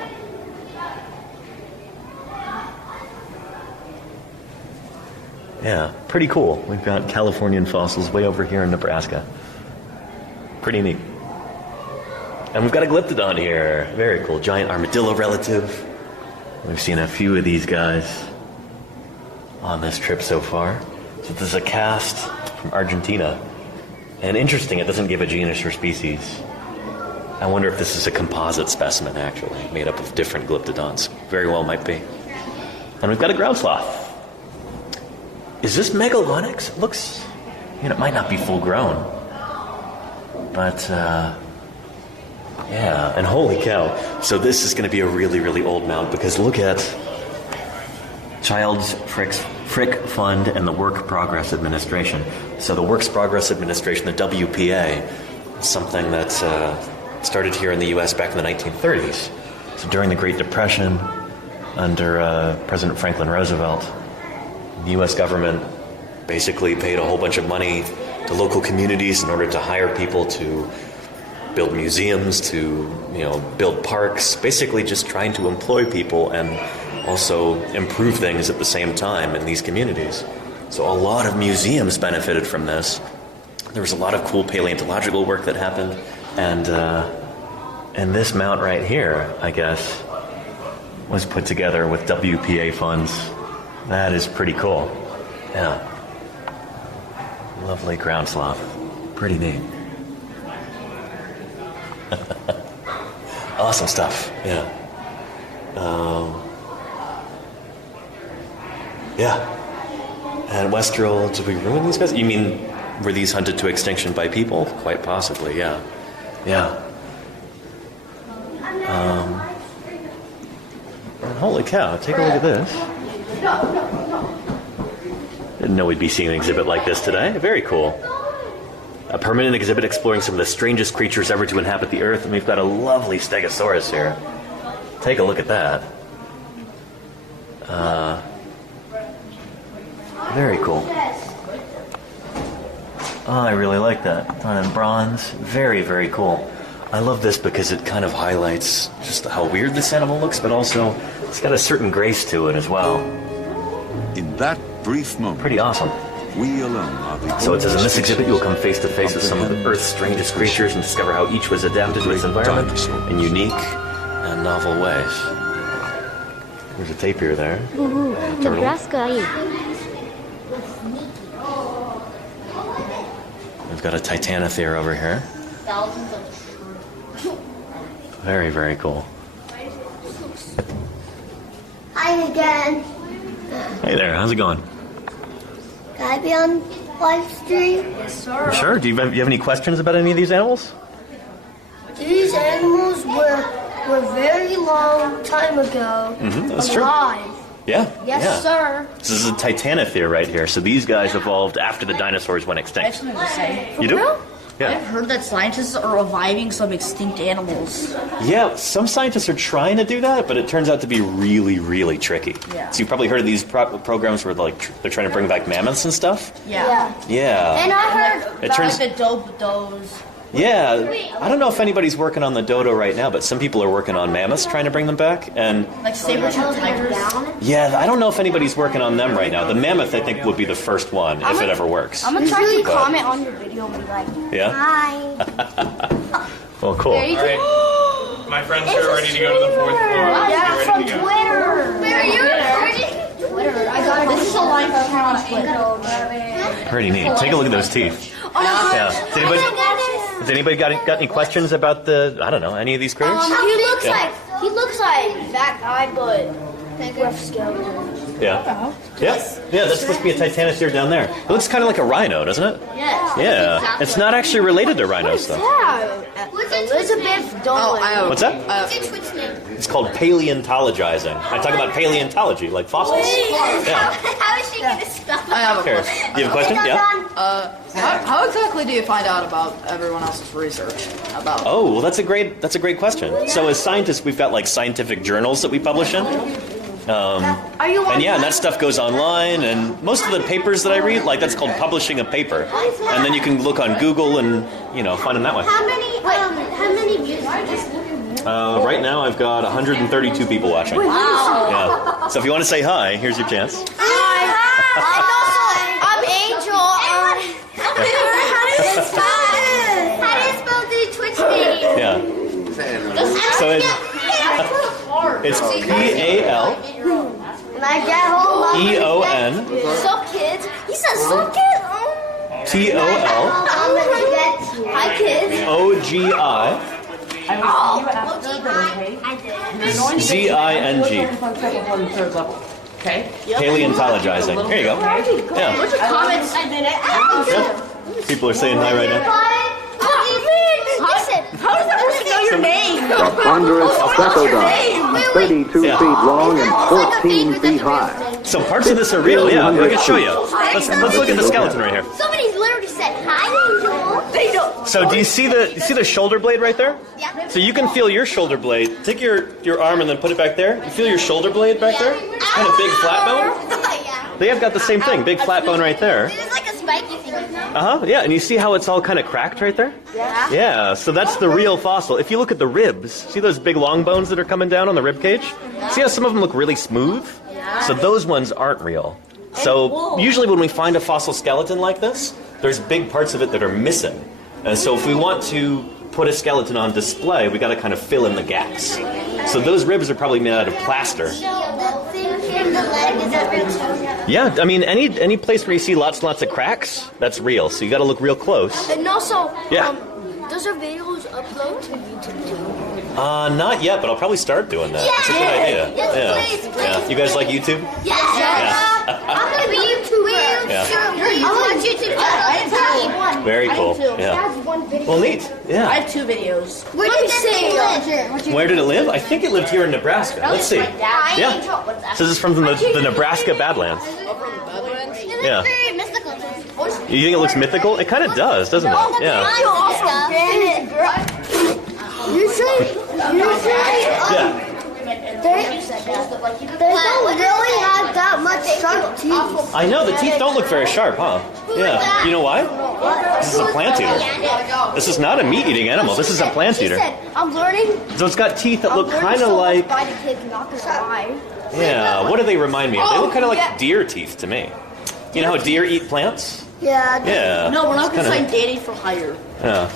Yeah, pretty cool. We've got Californian fossils way over here in Nebraska. Pretty neat. And we've got a glyptodon here. Very cool. Giant armadillo relative. We've seen a few of these guys on this trip so far. So this is a cast from Argentina. And interesting, it doesn't give a genus or species. I wonder if this is a composite specimen, actually, made up of different glyptodons. Very well might be. And we've got a ground sloth. Is this Megalonyx? It looks, it might not be full grown. But, yeah, and holy cow. So this is going to be a really, really old mount, because look at Child's Frick Fund and the Work Progress Administration. So the Works Progress Administration, the WPA, is something that started here in the U.S. back in the 1930s. So during the Great Depression, under President Franklin Roosevelt, the U.S. government basically paid a whole bunch of money to local communities in order to hire people to build museums, to build parks, basically just trying to employ people and also improve things at the same time in these communities. So a lot of museums benefited from this. There was a lot of cool paleontological work that happened, and this mount right here, I guess, was put together with WPA funds. That is pretty cool. Yeah. Lovely ground sloth. Pretty neat. Awesome stuff. Yeah. Yeah. And Westerl, did we ruin these guys? You mean, were these hunted to extinction by people? Quite possibly, yeah. Yeah. And holy cow, take a look at this. Didn't know we'd be seeing an exhibit like this today. Very cool. A permanent exhibit exploring some of the strangest creatures ever to inhabit the Earth, and we've got a lovely Stegosaurus here. Take a look at that. Very cool. Oh, I really like that. Done in bronze. Very, very cool. I love this because it kind of highlights just how weird this animal looks, but also it's got a certain grace to it as well. In that brief moment, Pretty awesome. we alone are the So it says, in this oldest exhibit you will come face to face with of the some of the Earth's strangest creatures and discover how each was adapted to its environment Dinosaurs. in unique and novel ways. There's a tapir there. Woohoo, Turtle. Nebraska. We've got a Titanothere over here. Thousands of. Very, very cool. Hi again. Hey there, how's it going? Can I be on live stream? Yes, sir. Sure. Do you have any questions about any of these animals? These animals were very long time ago That's true. alive. Yeah. Yes, yeah. sir. This is a Titanothere right here. So these guys evolved after the dinosaurs went I have extinct. something to say. You do? real? I've Yeah. heard that scientists are reviving some extinct animals. Yeah, some scientists are trying to do that, but it turns out to be really, really tricky. Yeah. So you've probably heard of these programs where they're trying to bring back mammoths and stuff? Yeah. Yeah. And I heard It About turns like the dope those. Yeah, I don't know if anybody's working on the dodo right now, but some people are working on mammoths, trying to bring them back. And Like saber-toothed tigers. yeah, I don't know if anybody's working on them right now. The mammoth, I think, would be the first one if it ever works. I'm gonna try to comment on your video and be like, Yeah. hi. Well, cool. My friends are ready to go to the fourth floor. Yeah, from Twitter. Where are you recording? Twitter. I got it. This is a live account on Twitter. Pretty neat. Take a look at those teeth. Yeah. Has anybody got any questions about I don't know, any of these critters? He looks like that guy, but rough skeleton. Yeah. Yeah. Yeah, that's supposed to be a titanosaur down there. It looks kind of like a rhino, doesn't it? Yes. Yeah. It's not actually related to rhinos, though. Yeah. Elizabeth Dolan. What's that? It's called paleontologizing. I talk about paleontology, like fossils. Yeah. How is she gonna stop? Who cares? Do you have a question? Yeah? How exactly do you find out about everyone else's research? About Oh, well, that's a great question. So as scientists, we've got like scientific journals that we publish in. And yeah, and that stuff goes online, and most of the papers that I read, like that's called publishing a paper. And then you can look on Google and, find them that way. How many views are this? Right now I've got 132 people watching. Wow. Yeah. So if you want to say hi, here's your chance. Hi. I'm Angel. How do you spell the Twitch name? Yeah. So it's P-A-L. And I get home. E-O-N. Sup, kids? He says sup, kids? T-O-L. Hi, kids. O-G-I. Z-I-N-G. okay. Paleontologizing. There you go. Yeah. What's your comments? Yeah. People are saying hi right now. How does that person know your name? The ponderous Pseudodon, 32 Yeah. feet long and 14 feet high. So parts of this are real. Yeah, I can show you. Let's look at the skeleton right here. Somebody literally said hi, Angel. They don't. So do you see the shoulder blade right there? Yeah. So you can feel your shoulder blade. Take your arm and then put it back there. You feel your shoulder blade back there? It's kind of big flat bone. Yeah. They have got the same thing, big flat bone right there. It's like a spiky thing. Yeah, and you see how it's all kind of cracked right there? Yeah. Yeah, so that's the real fossil. If you look at the ribs, see those big long bones that are coming down on the rib cage? See how some of them look really smooth? So those ones aren't real. So usually when we find a fossil skeleton like this, there's big parts of it that are missing. And so if we want to put a skeleton on display, we got to kind of fill in the gaps. So those ribs are probably made out of plaster. The thing here in the leg, is that real too? Yeah, I mean, any place where you see lots and lots of cracks, that's real. So you got to look real close. And also, Yeah. does our videos upload to YouTube too? Not yet, but I'll probably start doing that. That's a good idea. Yes, please. Yeah. You guys like YouTube? Yes. I'm gonna be YouTuber. Yeah. I want YouTube. Very cool. Yeah. Well, neat. I Yeah. have 2 videos. Where did this thing live? Where did it live? I think it lived here in Nebraska. Let's see. Yeah. So this is from the Nebraska Badlands. Yeah. Very mystical. You think it looks mythical? It kind of does, doesn't it? Yeah. Yeah. They don't really have that much sharp teeth. I know, the teeth don't look very sharp, huh? Yeah. You know why? This is a plant eater. This is not a meat-eating animal. This is a plant eater. I'm learning. So it's got teeth that look kind of like... By the kids, not gonna lie. Yeah, what do they remind me of? They look kind of like deer teeth to me. You know how deer eat plants? Yeah. Yeah. No, we're not going to Kinda- sign Danny for hire. Yeah.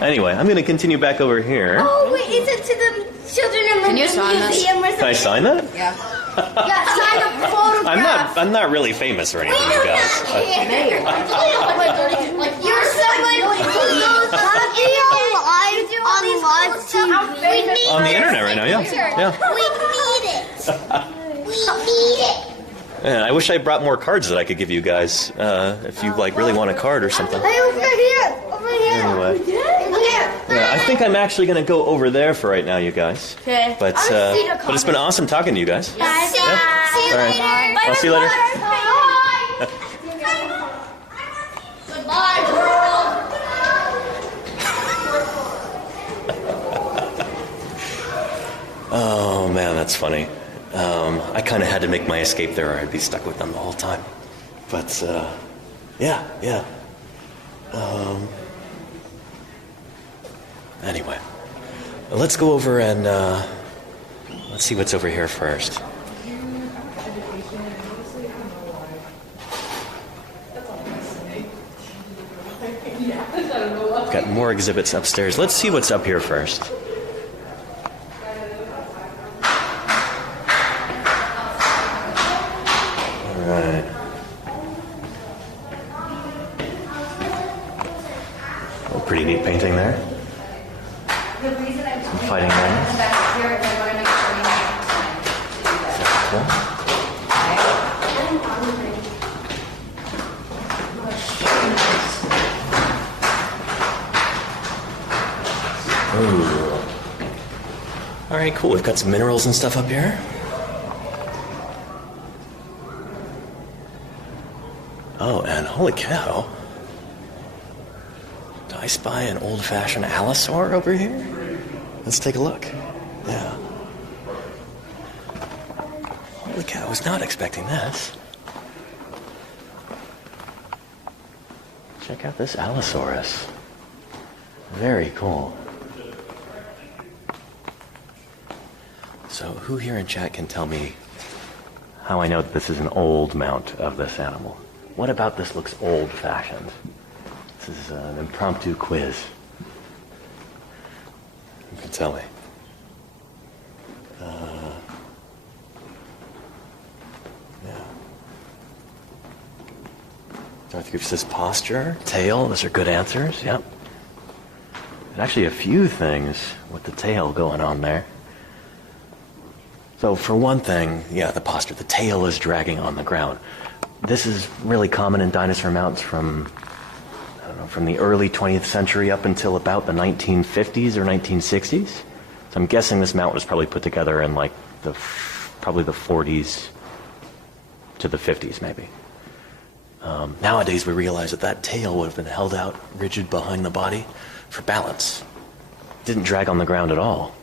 Anyway, I'm going to continue back over here. Oh, wait, is it to the children in the Can you sign this? museum or something? Can I sign that? Yeah. Yeah, sign a photograph. I'm not really famous or anything, you guys. You're someone who knows on live TV. On the internet right now, yeah. We need it. We need it. Yeah, I wish I brought more cards that I could give you guys if you really want a card or something. Hey, over here. Over here. Anyway. Yeah, I think I'm actually going to go over there for right now, you guys. Okay. But it's been awesome talking to you guys. See you All right. later. I'll see you later. Goodbye, world. Oh, man, that's funny. I kind of had to make my escape there or I'd be stuck with them the whole time. But, yeah. Anyway, let's go over and let's see what's over here first. Got more exhibits upstairs. Let's see what's up here first. All right. Oh, pretty neat painting there. Some fighting men. Cool. Ooh. All right, cool. We've got some minerals and stuff up here. Oh, and holy cow. Do I spy an old-fashioned allosaur over here? Let's take a look. Yeah. Holy cow, I was not expecting this. Check out this allosaurus. Very cool. So who here in chat can tell me how I know that this is an old mount of this animal? What about this looks old-fashioned? This is an impromptu quiz. You can tell me. Yeah. Darth Goop says posture, tail. Those are good answers. Yep. There's actually a few things with the tail going on there. So for one thing, yeah, the posture. The tail is dragging on the ground. This is really common in dinosaur mounts from, I don't know, from the early 20th century up until about the 1950s or 1960s. So I'm guessing this mount was probably put together in like probably the 40s to the 50s maybe. Nowadays we realize that that tail would have been held out rigid behind the body for balance. It didn't drag on the ground at all.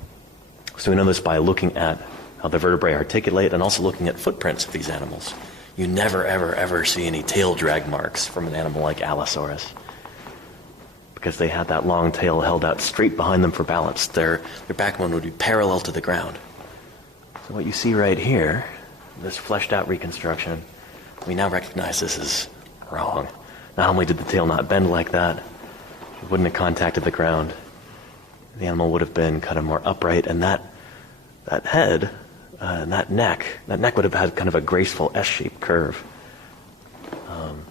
So we know this by looking at how the vertebrae articulate and also looking at footprints of these animals. You never, ever, ever see any tail drag marks from an animal like Allosaurus because they had that long tail held out straight behind them for balance. Their backbone would be parallel to the ground. So what you see right here, this fleshed out reconstruction, we now recognize this is wrong. Not only did the tail not bend like that, it wouldn't have contacted the ground. The animal would have been kind of more upright, and that head and that neck would have had kind of a graceful S-shaped curve.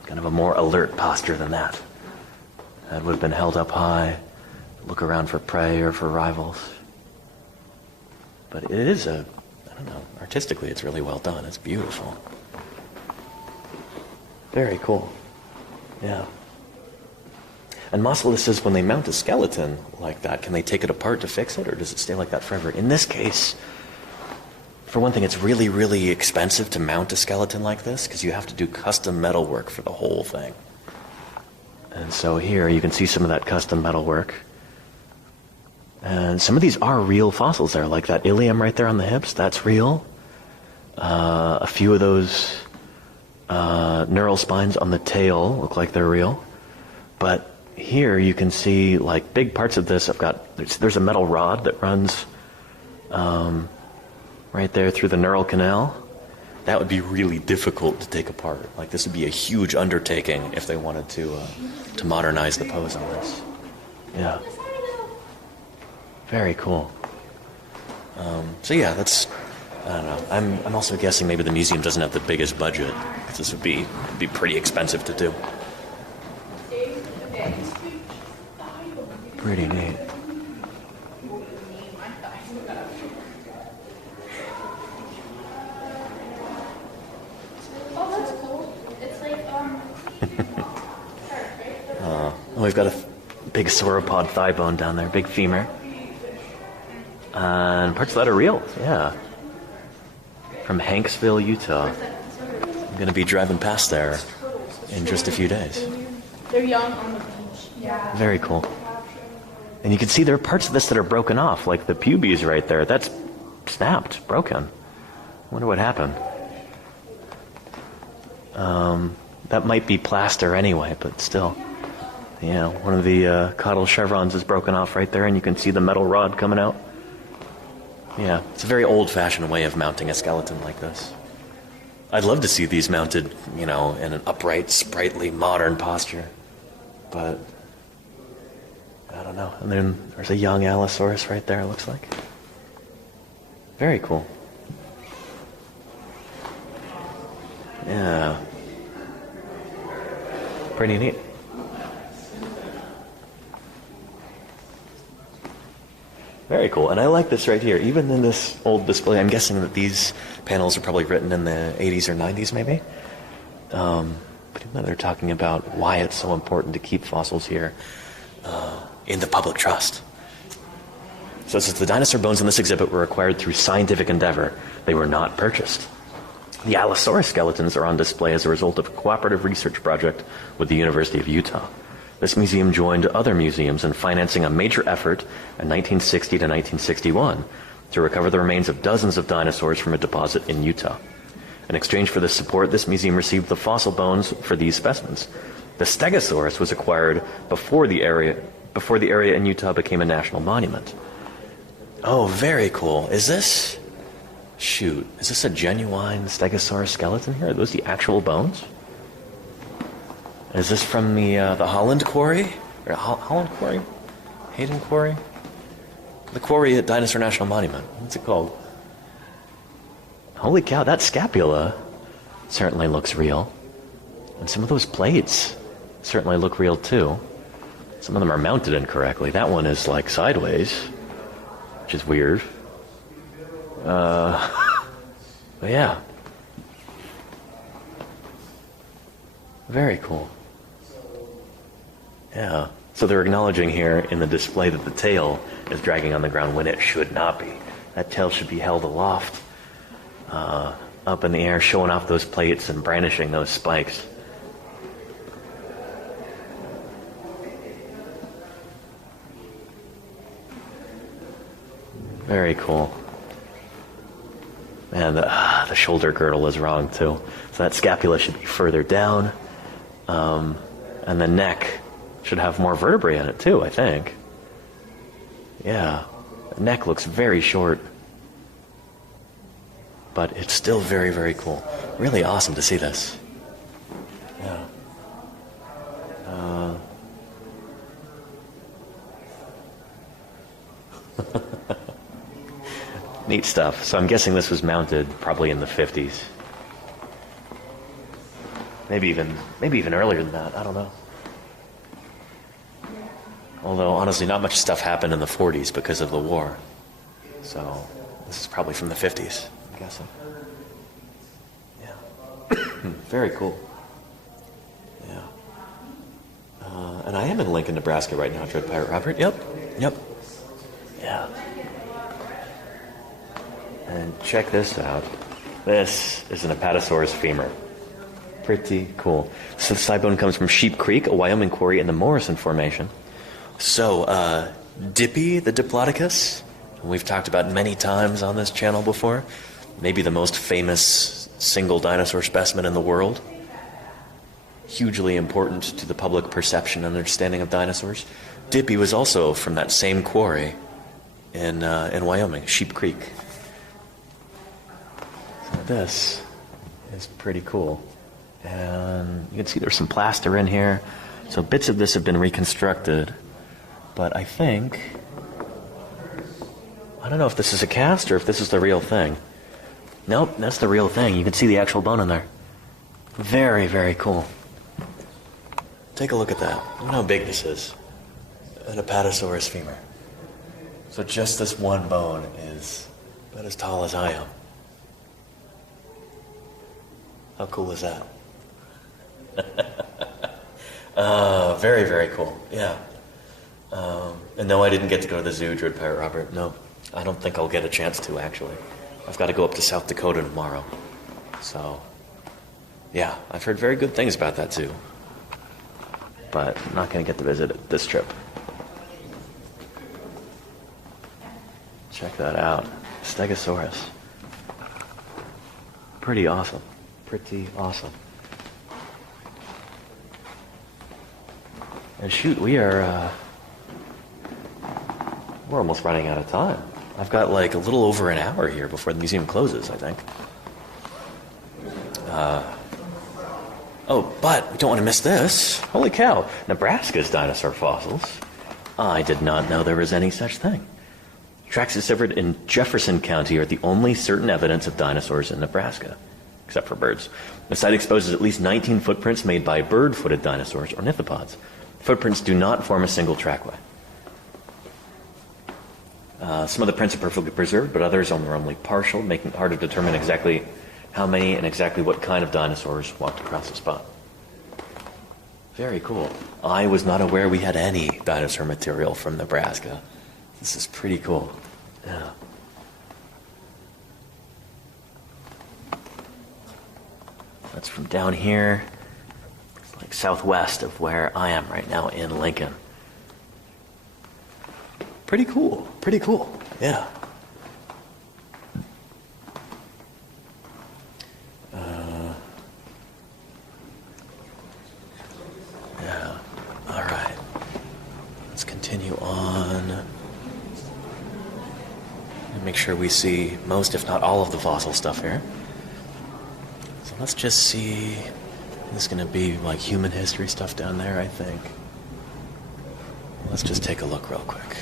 Kind of a more alert posture than that. It would have been held up high, look around for prey or for rivals. But it is I don't know, artistically it's really well done. It's beautiful. Very cool. Yeah. And Mossela says when they mount a skeleton like that, can they take it apart to fix it, or does it stay like that forever? In this case, for one thing, it's really, really expensive to mount a skeleton like this because you have to do custom metal work for the whole thing. And so here you can see some of that custom metal work. And some of these are real fossils there, like that ilium right there on the hips, that's real. A few of those neural spines on the tail look like they're real. But here you can see like big parts of this. There's a metal rod that runs right there through the neural canal. That would be really difficult to take apart. Like this would be a huge undertaking if they wanted to modernize the pose on this. Yeah. Very cool. So yeah, that's, I don't know. I'm also guessing maybe the museum doesn't have the biggest budget. This would be pretty expensive to do. Pretty neat. Oh, that's cool. It's like, We've got a big sauropod thigh bone down there, big femur. And parts of that are real, yeah. From Hanksville, Utah. I'm going to be driving past there in just a few days. they're young on the beach. Yeah. Very cool. And you can see there are parts of this that are broken off, like the pubes right there. That's snapped, broken. I wonder what happened. That might be plaster anyway, but still. Yeah, one of the caudal chevrons is broken off right there, and you can see the metal rod coming out. Yeah, it's a very old-fashioned way of mounting a skeleton like this. I'd love to see these mounted, in an upright, sprightly, modern posture. But I don't know. And then there's a young Allosaurus right there, it looks like. Very cool. Yeah. Pretty neat. Very cool. And I like this right here. Even in this old display, I'm guessing that these panels are probably written in the 80s or 90s, maybe. But even though they're talking about why it's so important to keep fossils here in the public trust. So since the dinosaur bones in this exhibit were acquired through scientific endeavor, they were not purchased. The Allosaurus skeletons are on display as a result of a cooperative research project with the University of Utah. This museum joined other museums in financing a major effort in 1960 to 1961 to recover the remains of dozens of dinosaurs from a deposit in Utah. In exchange for this support, this museum received the fossil bones for these specimens. The Stegosaurus was acquired before the area in Utah became a national monument. Oh, very cool. Is this a genuine Stegosaurus skeleton here? Are those the actual bones? Is this from the Holland Quarry? Or Holland Quarry? Hayden Quarry? The quarry at Dinosaur National Monument. What's it called? Holy cow, that scapula certainly looks real. And some of those plates certainly look real too. Some of them are mounted incorrectly. That one is like sideways, which is weird. But yeah. Very cool. Yeah. So they're acknowledging here in the display that the tail is dragging on the ground when it should not be. That tail should be held aloft, up in the air, showing off those plates and brandishing those spikes. Very cool. And the shoulder girdle is wrong too. So that scapula should be further down. And the neck should have more vertebrae in it too, I think. Yeah. The neck looks very short. But it's still very, very cool. Really awesome to see this. Yeah. Neat stuff. So I'm guessing this was mounted probably in the 50s. Maybe even earlier than that. I don't know. Although, honestly, not much stuff happened in the 40s because of the war. So, this is probably from the 50s, I'm guessing. Yeah. Very cool. Yeah. And I am in Lincoln, Nebraska right now, Dread Pirate Robert. Yep. Yeah. And check this out. This is an Apatosaurus femur. Pretty cool. So the side bone comes from Sheep Creek, a Wyoming quarry in the Morrison Formation. So, Dippy the Diplodocus, we've talked about many times on this channel before. Maybe the most famous single dinosaur specimen in the world. Hugely important to the public perception and understanding of dinosaurs. Dippy was also from that same quarry in Wyoming, Sheep Creek. So this is pretty cool. And you can see there's some plaster in here. So bits of this have been reconstructed. But I don't know if this is a cast or if this is the real thing. Nope, that's the real thing. You can see the actual bone in there. Very, very cool. Take a look at that. Look how big this is. An Apatosaurus femur. So just this one bone is about as tall as I am. How cool is that? Very, very cool. Yeah. And no, I didn't get to go to the zoo, Dread Pirate Robert. No, I don't think I'll get a chance to, actually. I've got to go up to South Dakota tomorrow. So, yeah, I've heard very good things about that zoo. But I'm not going to get to visit it this trip. Check that out. Stegosaurus. Pretty awesome. Pretty awesome. And shoot, we're almost running out of time. I've got like a little over an hour here before the museum closes, I think. Oh, but we don't want to miss this. Holy cow, Nebraska's dinosaur fossils. I did not know there was any such thing. Tracks discovered in Jefferson County are the only certain evidence of dinosaurs in Nebraska, except for birds. The site exposes at least 19 footprints made by bird-footed dinosaurs, ornithopods. Footprints do not form a single trackway. Some of the prints are perfectly preserved, but others are only partial, making it hard to determine exactly how many and exactly what kind of dinosaurs walked across the spot. Very cool. I was not aware we had any dinosaur material from Nebraska. This is pretty cool. Yeah. That's from down here. It's like southwest of where I am right now in Lincoln. Pretty cool. Pretty cool. Yeah. Yeah. All right. Let's continue on. And make sure we see most, if not all, of the fossil stuff here. So let's just see. This is going to be like human history stuff down there, I think. Let's just take a look real quick.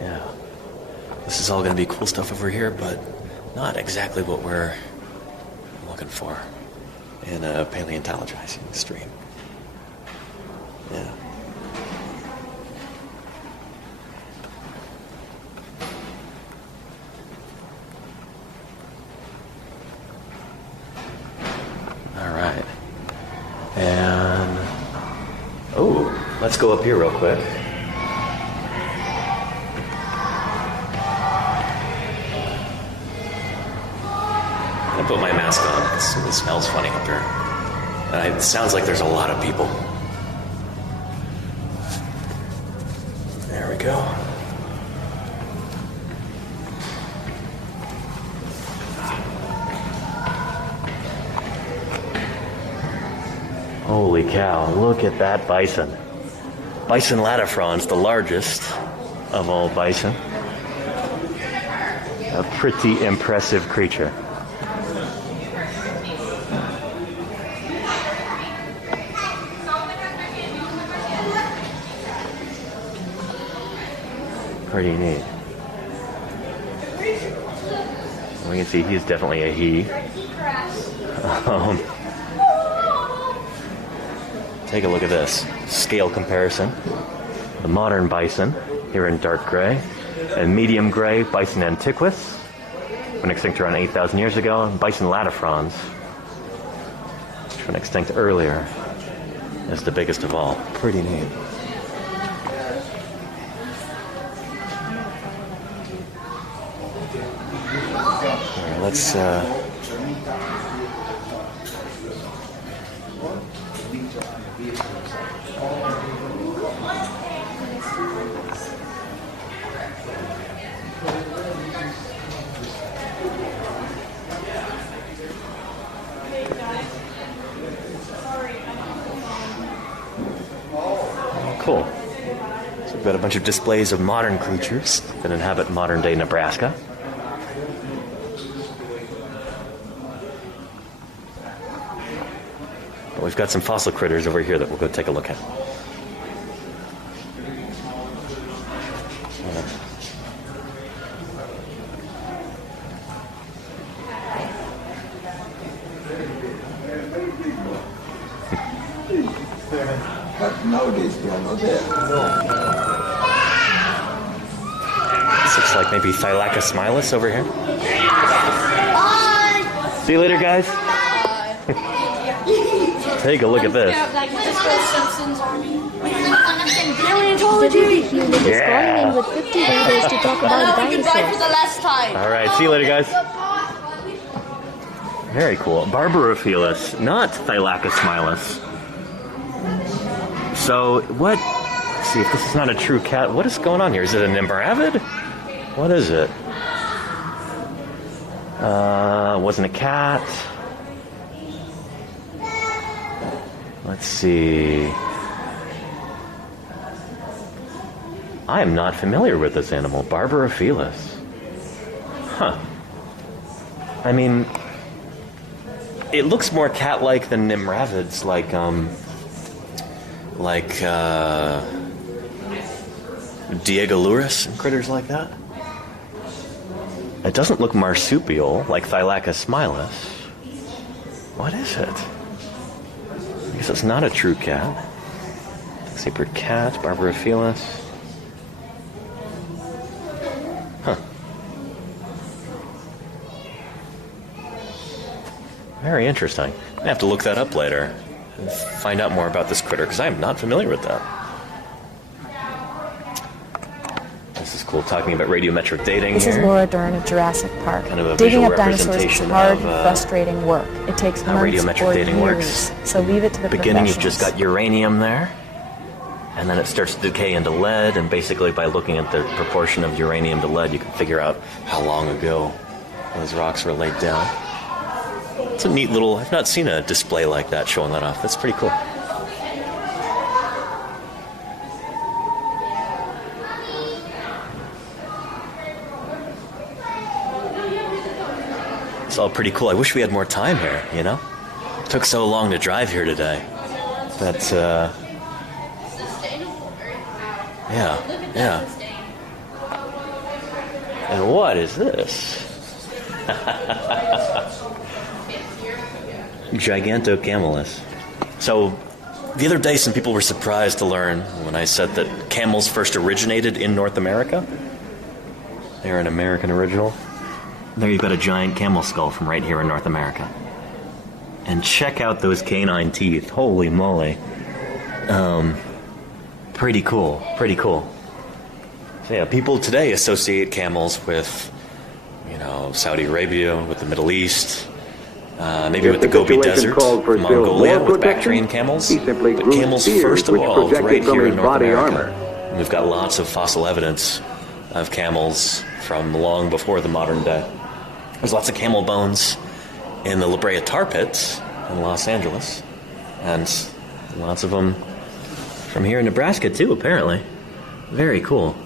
Yeah. This is all going to be cool stuff over here, but not exactly what we're looking for in a paleontologizing stream. Yeah. All right. And oh, let's go up here real quick. I put my mask on. It smells funny up here. And it sounds like there's a lot of people. There we go. Holy cow, look at that bison. Bison latifrons, the largest of all bison. A pretty impressive creature. Pretty neat. We can see he's definitely a he. Take a look at this scale comparison. The modern bison here in dark gray, and medium gray bison antiquus, went extinct around 8,000 years ago, and bison latifrons, which went extinct earlier, is the biggest of all. Pretty neat. Let's cool. So we've got a bunch of displays of modern creatures that inhabit modern-day Nebraska. We've got some fossil critters over here that we'll go take a look at. This looks like maybe Thylacus smilus over here. Bye. See you later, guys. Take a look at this. Paleontology is calling in with 50 vendors to talk about dinosaurs. All right, see you later, guys. Very cool. Barbarophyllus, not Thylacus smilus. So what see if this is not a true cat. What is going on here? Is it a Nimbravid? What is it? Wasn't a cat. Let's see. I am not familiar with this animal, Barbarophilis. Huh. I mean, it looks more cat-like than Nimravids, like Diegoluris and critters like that. It doesn't look marsupial like Thylacus smilus. What is it? I guess it's not a true cat. Sacred cat, Barbarophilis. Huh. Very interesting. I have to look that up later and find out more about this critter, because I am not familiar with that. This is cool, talking about radiometric dating This here. is Laura Dern of Jurassic Park. Kind of a Digging visual up dinosaurs is representation hard, of, frustrating work. It takes how months radiometric or dating years, works. so leave it to the Beginning, you've professionals. just got uranium there, and then it starts to decay into lead, and basically by looking at the proportion of uranium to lead, you can figure out how long ago those rocks were laid down. It's a neat little... I've not seen a display like that showing that off. That's pretty cool. It's all pretty cool. I wish we had more time here, you know? It took so long to drive here today. That's, yeah. And what is this? Gigantocamelus. So, the other day some people were surprised to learn when I said that camels first originated in North America. They're an American original. There you've got a giant camel skull from right here in North America. And check out those canine teeth. Holy moly. Pretty cool. Pretty cool. So yeah, people today associate camels with, you know, Saudi Arabia, with the Middle East, maybe with the Gobi Desert, Mongolia, with Bactrian camels. But camels first evolved right here in North America. And we've got lots of fossil evidence of camels from long before the modern day. There's lots of camel bones in the La Brea tar pits in Los Angeles, and lots of them from here in Nebraska too, apparently. Very cool.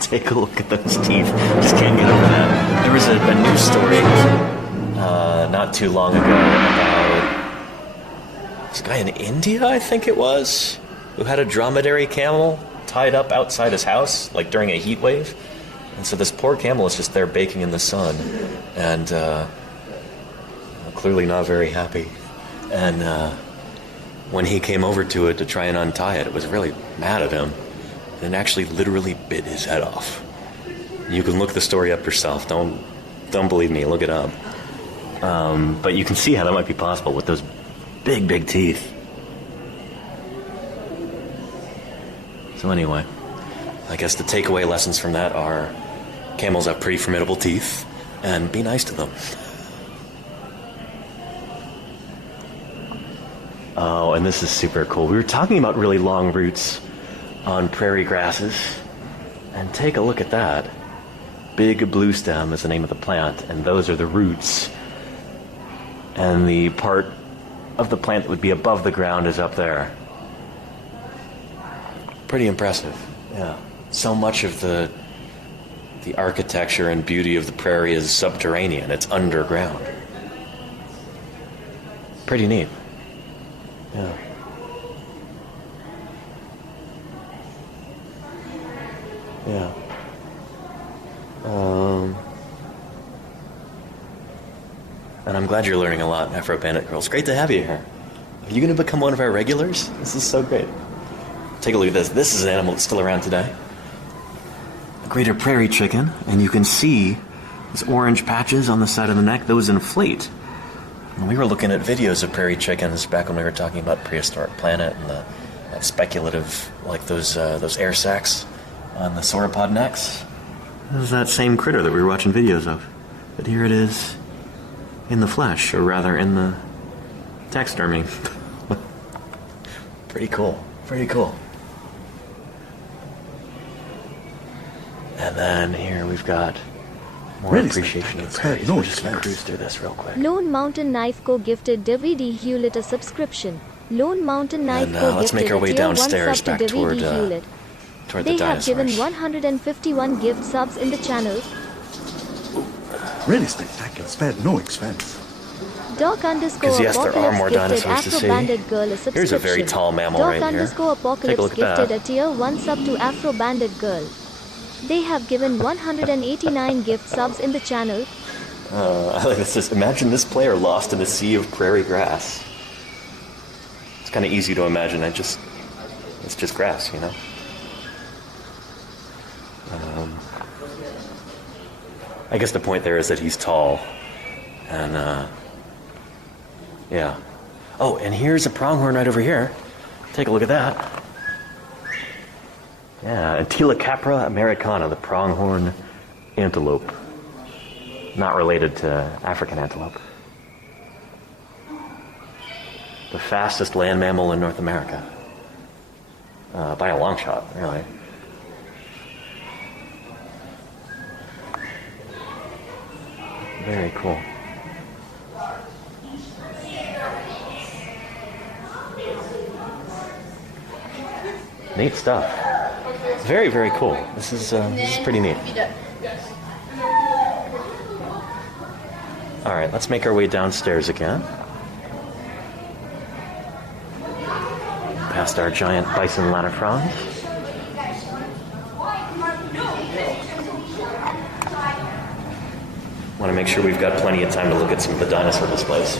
Take a look at those teeth. Just can't get over that. There was a news story not too long ago about this guy in India, I think it was, who had a dromedary camel tied up outside his house, like during a heat wave. And so this poor camel is just there baking in the sun, and clearly not very happy. And when he came over to it to try and untie it, it was really mad at him, and it actually literally bit his head off. You can look the story up yourself. Don't believe me. Look it up. But you can see how that might be possible with those big, big teeth. So anyway, I guess the takeaway lessons from that are camels have pretty formidable teeth, and be nice to them. Oh, and this is super cool. We were talking about really long roots on prairie grasses, and take a look at that. Big blue stem is the name of the plant, and those are the roots. And the part of the plant that would be above the ground is up there. Pretty impressive, yeah. So much of the architecture and beauty of the prairie is subterranean. It's underground. Pretty neat. Yeah. Yeah. And I'm glad you're learning a lot, Afro Bandit Girls. Great to have you here. Are you going to become one of our regulars? This is so great. Take a look at this. This is an animal that's still around today. A greater prairie chicken, and you can see these orange patches on the side of the neck. Those inflate. And we were looking at videos of prairie chickens back when we were talking about Prehistoric Planet and that speculative, like those air sacs on the sauropod necks. This is that same critter that we were watching videos of. But here it is in the flesh, or rather in the taxidermy. Pretty cool. Pretty cool. And then here we've got more Really appreciation of spectacular. space. No We're just going to expense. cruise through this real quick. Lone Mountain Knife Co. gifted David E. Hewlett a subscription. Lone Mountain Knife And, Co. let's gifted make our a way tier 1 downstairs sub to back David toward, E. Hewlett. toward They the have given dinosaurs. 151 gift subs in the channel. Really spectacular. Spared no expense. Doc underscore 'Cause yes, there are Apocalypse more gifted dinosaurs to Afro see. Bandit Girl a subscription. Here's a very tall mammal Doc right here. underscore Take a Apocalypse look at gifted that. a tier 1 sub to Afro Bandit Girl. They have given 189 gift subs in the channel. I like this. Imagine this player lost in a sea of prairie grass. It's kind of easy to imagine. It's just grass, you know? I guess the point there is that he's tall. And, yeah. Oh, and here's a pronghorn right over here. Take a look at that. Yeah, Antilocapra americana, the pronghorn antelope. Not related to African antelope. The fastest land mammal in North America. By a long shot, really. Very cool. Neat stuff. Very, very cool. This is pretty neat. All right, let's make our way downstairs again. Past our giant bison lanifrons. Want to make sure we've got plenty of time to look at some of the dinosaur displays.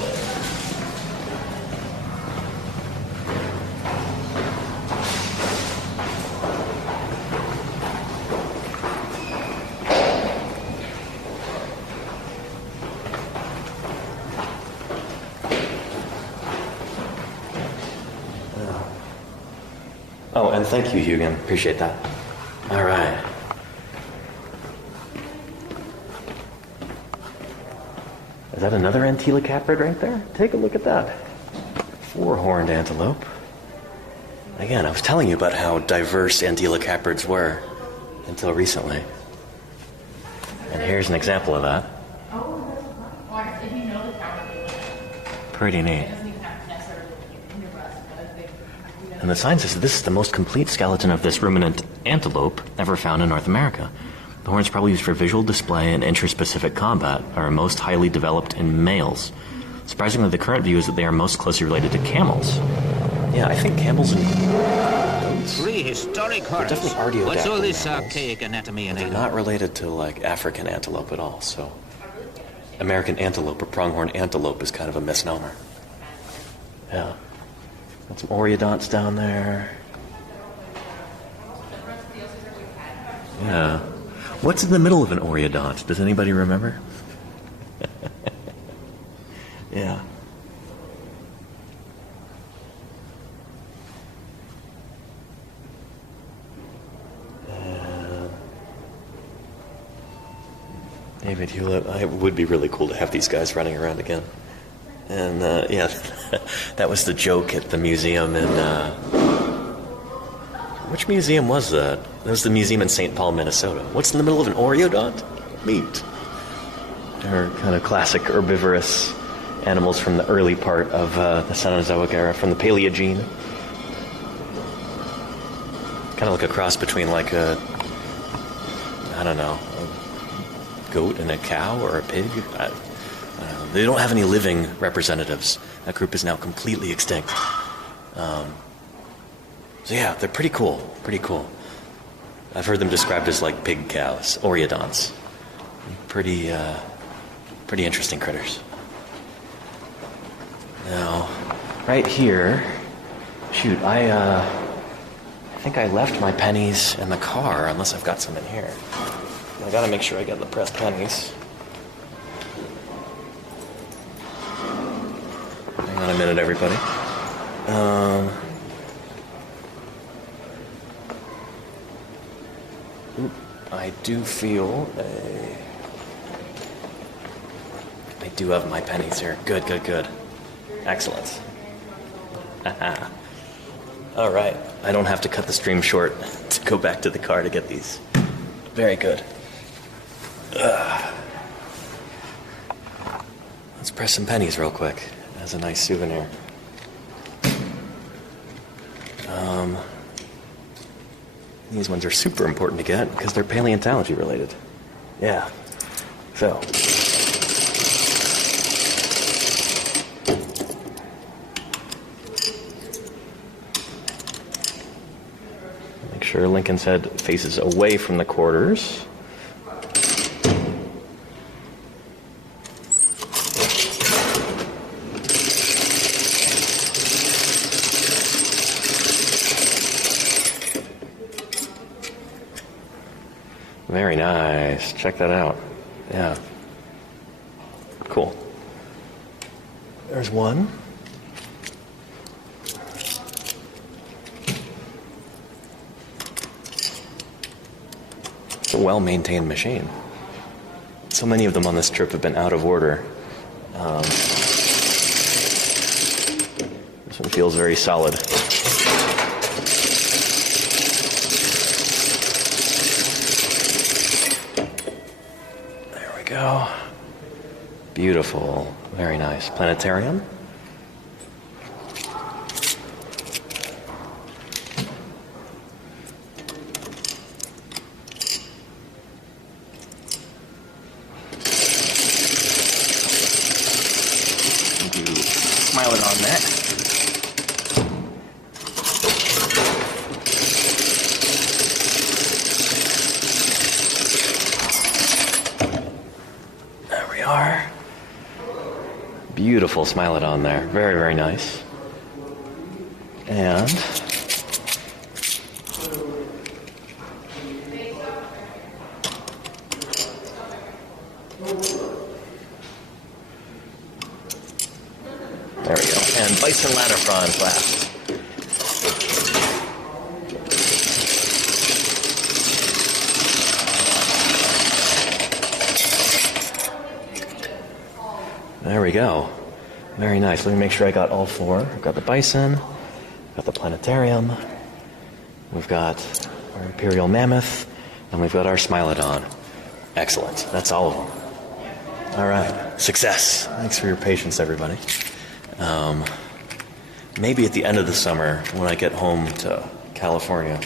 Oh, and thank you, Hugan. Appreciate that. All right. Is that another antilocaprid right there? Take a look at that. Four-horned antelope. Again, I was telling you about how diverse antilocaprids were until recently. And here's an example of that. Pretty neat. And the sign says this is the most complete skeleton of this ruminant antelope ever found in North America. The horns probably used for visual display and intraspecific combat are most highly developed in males. Surprisingly, the current view is that they are most closely related to camels. Yeah, I think camels and goats. Prehistoric horrors. They're definitely artiodactyl What's all this mammals. archaic anatomy and They're not related to, like, African antelope at all, so... American antelope or pronghorn antelope is kind of a misnomer. Yeah. Got some oreodonts down there. Yeah. What's in the middle of an oreodont? Does anybody remember? Yeah. David Hewlett, it would be really cool to have these guys running around again. And, yeah, that was the joke at the museum in, which museum was that? That was the museum in St. Paul, Minnesota. What's in the middle of an oreodont? Meat. They're kind of classic herbivorous animals from the early part of the Cenozoic era, from the Paleogene. Kind of like a cross between like a, I don't know, a goat and a cow or a pig. I don't know. They don't have any living representatives. That group is now completely extinct. So yeah, they're pretty cool. Pretty cool. I've heard them described as like pig cows, oreodonts. Pretty interesting critters. Now, right here, shoot, I think I left my pennies in the car, unless I've got some in here. I gotta make sure I get the pressed pennies. Hang on a minute, everybody. I do feel I do have my pennies here. Good. Excellent. All right. I don't have to cut the stream short to go back to the car to get these. Very good. Let's press some pennies real quick as a nice souvenir. These ones are super important to get because they're paleontology related. Yeah. So. Make sure Lincoln's head faces away from the quarters. Very nice. Check that out. Yeah. Cool. There's one. It's a well-maintained machine. So many of them on this trip have been out of order. This one feels very solid. Go. Beautiful. Very nice. Planetarium. Do smile it on next. Beautiful Smilodon there. Very, very nice. And there we go. And bison ladderfrons last. There we go. Very nice. Let me make sure I got all four. I've got the bison, got the planetarium, we've got our imperial mammoth, and we've got our Smilodon. Excellent. That's all of them. All right. Success. Thanks for your patience, everybody. Maybe at the end of the summer, when I get home to California,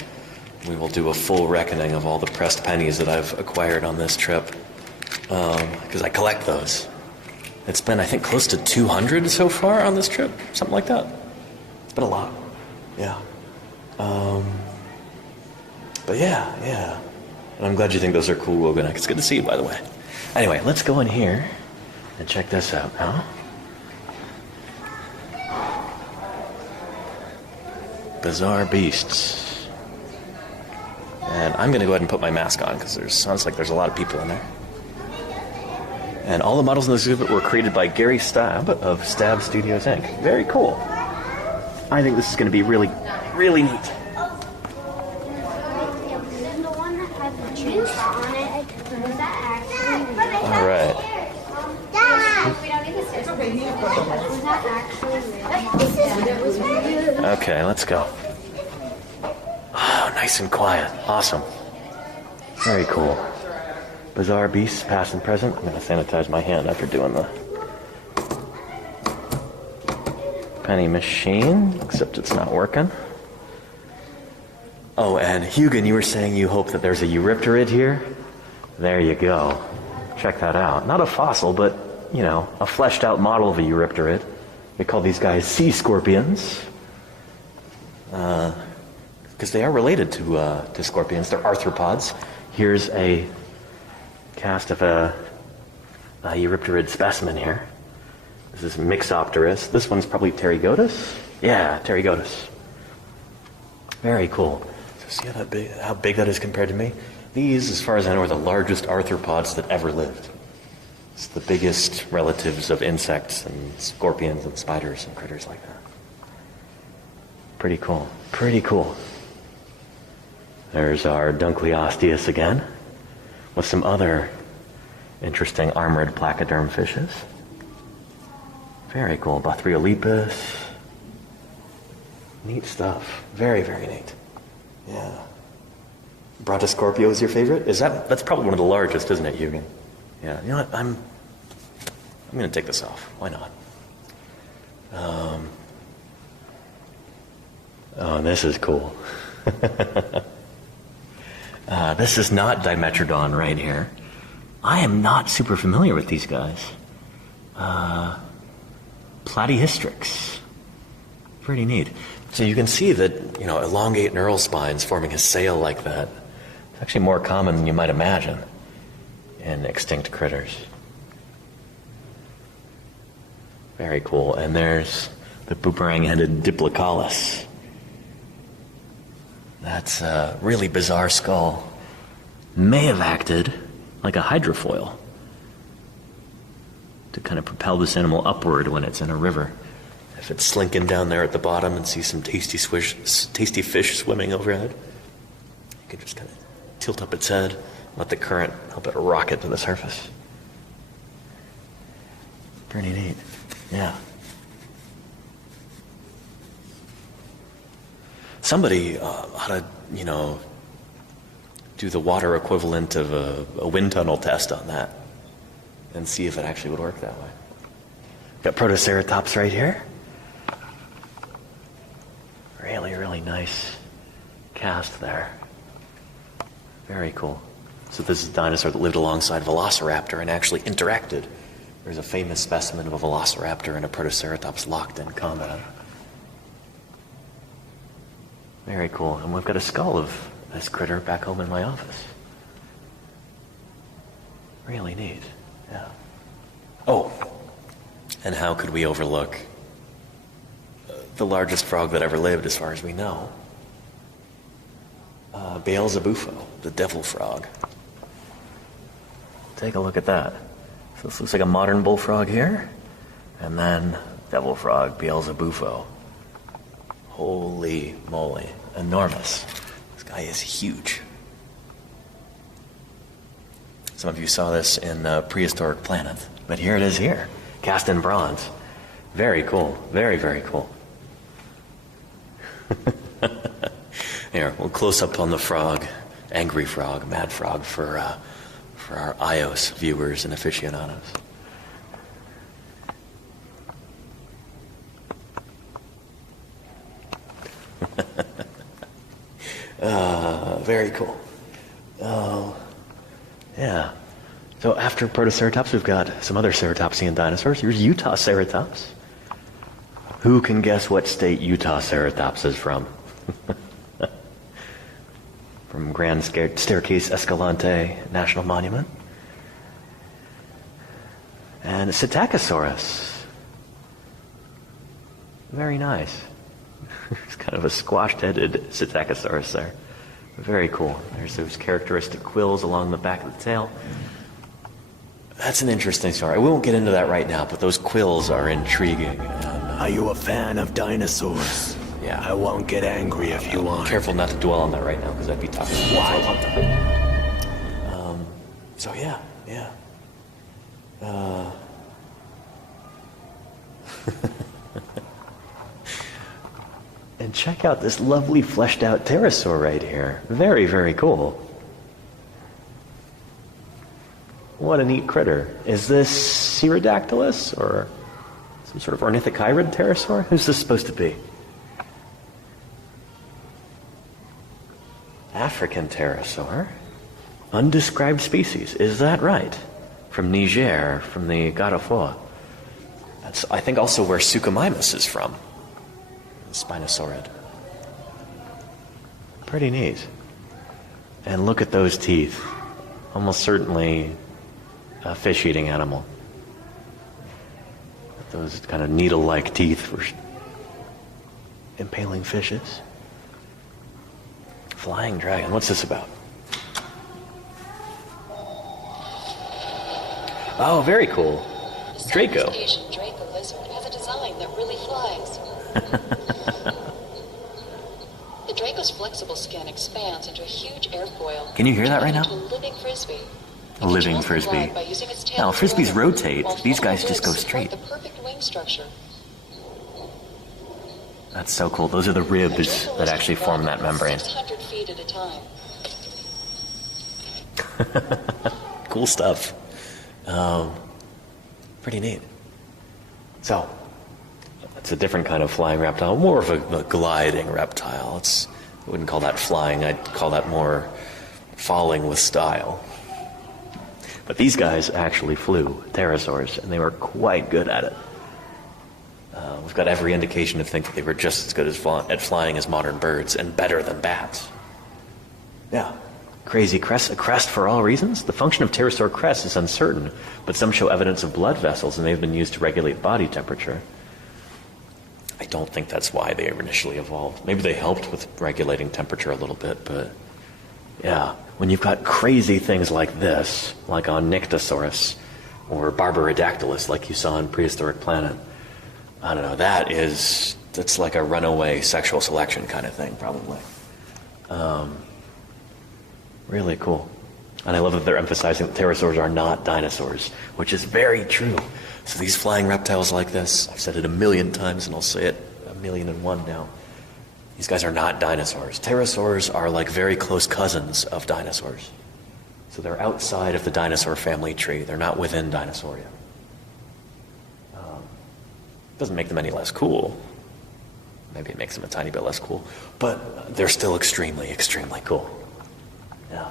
we will do a full reckoning of all the pressed pennies that I've acquired on this trip, because I collect those. It's been, I think, close to 200 so far on this trip. Something like that. It's been a lot. Yeah. But yeah. And I'm glad you think those are cool, Woganek. It's good to see you, by the way. Anyway, let's go in here and check this out now. Bizarre beasts. And I'm going to go ahead and put my mask on because sounds like there's a lot of people in there. And all the models in this exhibit were created by Gary Stab of Stab Studios, Inc. Very cool. I think this is going to be really, really neat. All right. Okay, let's go. Oh, nice and quiet. Awesome. Very cool. Bizarre beasts, past and present. I'm going to sanitize my hand after doing the penny machine, except it's not working. Oh, and Hugin, you were saying you hope that there's a Eurypterid here? There you go. Check that out. Not a fossil, but, you know, a fleshed out model of a Eurypterid. We call these guys sea scorpions. Because they are related to scorpions. They're arthropods. Here's a cast of a Eurypterid specimen here. This is Mixopterus. This one's probably Pterygotus? Yeah, Pterygotus. Very cool. So see how big that is compared to me? These, as far as I know, are the largest arthropods that ever lived. It's the biggest relatives of insects and scorpions and spiders and critters like that. Pretty cool. Pretty cool. There's our Dunkleosteus again, with some other interesting armored placoderm fishes. Very cool. Bathriolepis. Neat stuff. Very, very neat. Yeah. Brontoscorpio is your favorite? That's probably one of the largest, isn't it, Eugen? Yeah. You know what? I'm going to take this off. Why not? Oh, this is cool. This is not Dimetrodon right here. I am not super familiar with these guys. Platyhystrix. Pretty neat. So you can see that, elongate neural spines forming a sail like that. It's actually more common than you might imagine in extinct critters. Very cool. And there's the boomerang-headed Diplocaulus. That's a really bizarre skull. May have acted like a hydrofoil to kind of propel this animal upward when it's in a river. If it's slinking down there at the bottom and see some tasty fish swimming overhead, you can just kind of tilt up its head, let the current help it rocket to the surface. Pretty neat. Yeah. Somebody ought to, do the water equivalent of a wind tunnel test on that and see if it actually would work that way. Got Protoceratops right here. Really, really nice cast there. Very cool. So this is a dinosaur that lived alongside Velociraptor and actually interacted. There's a famous specimen of a Velociraptor and a Protoceratops locked in combat. Very cool. And we've got a skull of this critter back home in my office. Really neat. Yeah. Oh, and how could we overlook the largest frog that ever lived, as far as we know? Beelzebufo, the devil frog. Take a look at that. So this looks like a modern bullfrog here, and then devil frog, Beelzebufo. Holy moly, enormous. This guy is huge. Some of you saw this in Prehistoric Planet, but here it is here, cast in bronze. Very cool, very, very cool. Here, we'll close up on the frog, angry frog, mad frog, for our iOS viewers and aficionados. Very cool. Oh, yeah. So after Protoceratops, we've got some other ceratopsian dinosaurs. Here's Utah Ceratops. Who can guess what state Utah Ceratops is from? From Grand Staircase Escalante National Monument. And Psittacosaurus. Very nice. It's kind of a squashed-headed Psittacosaurus there. Very cool. There's those characteristic quills along the back of the tail. That's an interesting story. We won't get into that right now, but those quills are intriguing. Are you a fan of dinosaurs? Yeah. I won't get angry if you want. Careful not to dwell on that right now, because I'd be talking for a long time. So yeah. And check out this lovely fleshed out pterosaur right here. Very, very cool. What a neat critter. Is this Pterodactylus or some sort of ornithocheirid pterosaur? Who's this supposed to be? African pterosaur. Undescribed species. Is that right? From Niger, from the Garafo. That's, I think, also where Suchomimus is from. Spinosaurid. Pretty neat. And look at those teeth. Almost certainly a fish-eating animal. Those kind of needle-like teeth for impaling fishes. Flying dragon. What's this about? Oh, very cool. Draco. Asian Draco lizard has a design that really flies. The Draco's flexible skin expands into a huge airfoil. Can you hear that right now? A living frisbee. A living frisbee. Now, frisbees rotate. These guys just go straight. The perfect wing structure. That's so cool. Those are the ribs that actually form that membrane. 600 feet at a time. Cool stuff. Pretty neat. So, it's a different kind of flying reptile, more of a gliding reptile. I wouldn't call that flying, I'd call that more falling with style. But these guys actually flew, pterosaurs, and they were quite good at it. We've got every indication to think that they were just as good at flying as modern birds, and better than bats. Yeah. Crazy crest, a crest for all reasons? The function of pterosaur crests is uncertain, but some show evidence of blood vessels, and they've been used to regulate body temperature. I don't think that's why they initially evolved. Maybe they helped with regulating temperature a little bit, but yeah. When you've got crazy things like this, like on Nyctosaurus, or Barbaridactylus, like you saw in Prehistoric Planet, I don't know, that's like a runaway sexual selection kind of thing, probably. Really cool. And I love that they're emphasizing that pterosaurs are not dinosaurs, which is very true. So these flying reptiles like this, I've said it 1,000,000 times and I'll say it 1,000,001 now. These guys are not dinosaurs. Pterosaurs are like very close cousins of dinosaurs. So they're outside of the dinosaur family tree. They're not within Dinosauria. Doesn't make them any less cool. Maybe it makes them a tiny bit less cool. But they're still extremely, extremely cool. Yeah.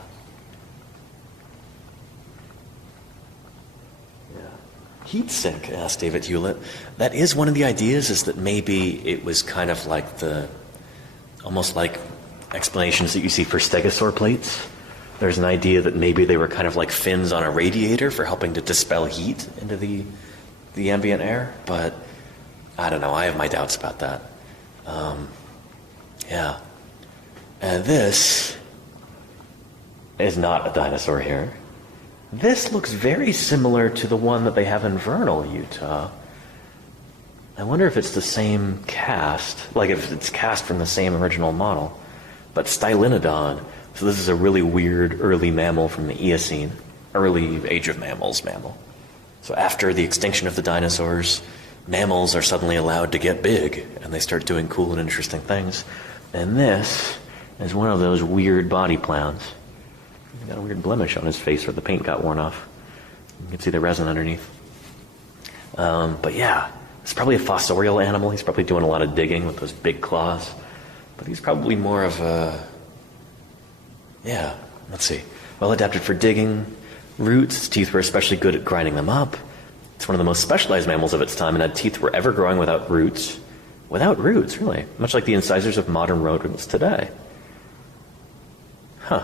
Heat sink, asked David Hewlett. That is one of the ideas, is that maybe it was kind of like almost like explanations that you see for stegosaur plates. There's an idea that maybe they were kind of like fins on a radiator for helping to dispel heat into the ambient air, but I don't know, I have my doubts about that. Yeah. And this is not a dinosaur here. This looks very similar to the one that they have in Vernal, Utah. I wonder if it's the same cast, like if it's cast from the same original model. But Stylinodon, so this is a really weird early mammal from the Eocene, early age of mammals mammal. So after the extinction of the dinosaurs, mammals are suddenly allowed to get big, and they start doing cool and interesting things. And this is one of those weird body plans. He's got a weird blemish on his face where the paint got worn off. You can see the resin underneath. But yeah, it's probably a fossorial animal. He's probably doing a lot of digging with those big claws. But he's probably more of a, yeah, let's see. Well adapted for digging roots. Its teeth were especially good at grinding them up. It's one of the most specialized mammals of its time and had teeth that were ever growing without roots. Without roots, really. Much like the incisors of modern rodents today. Huh.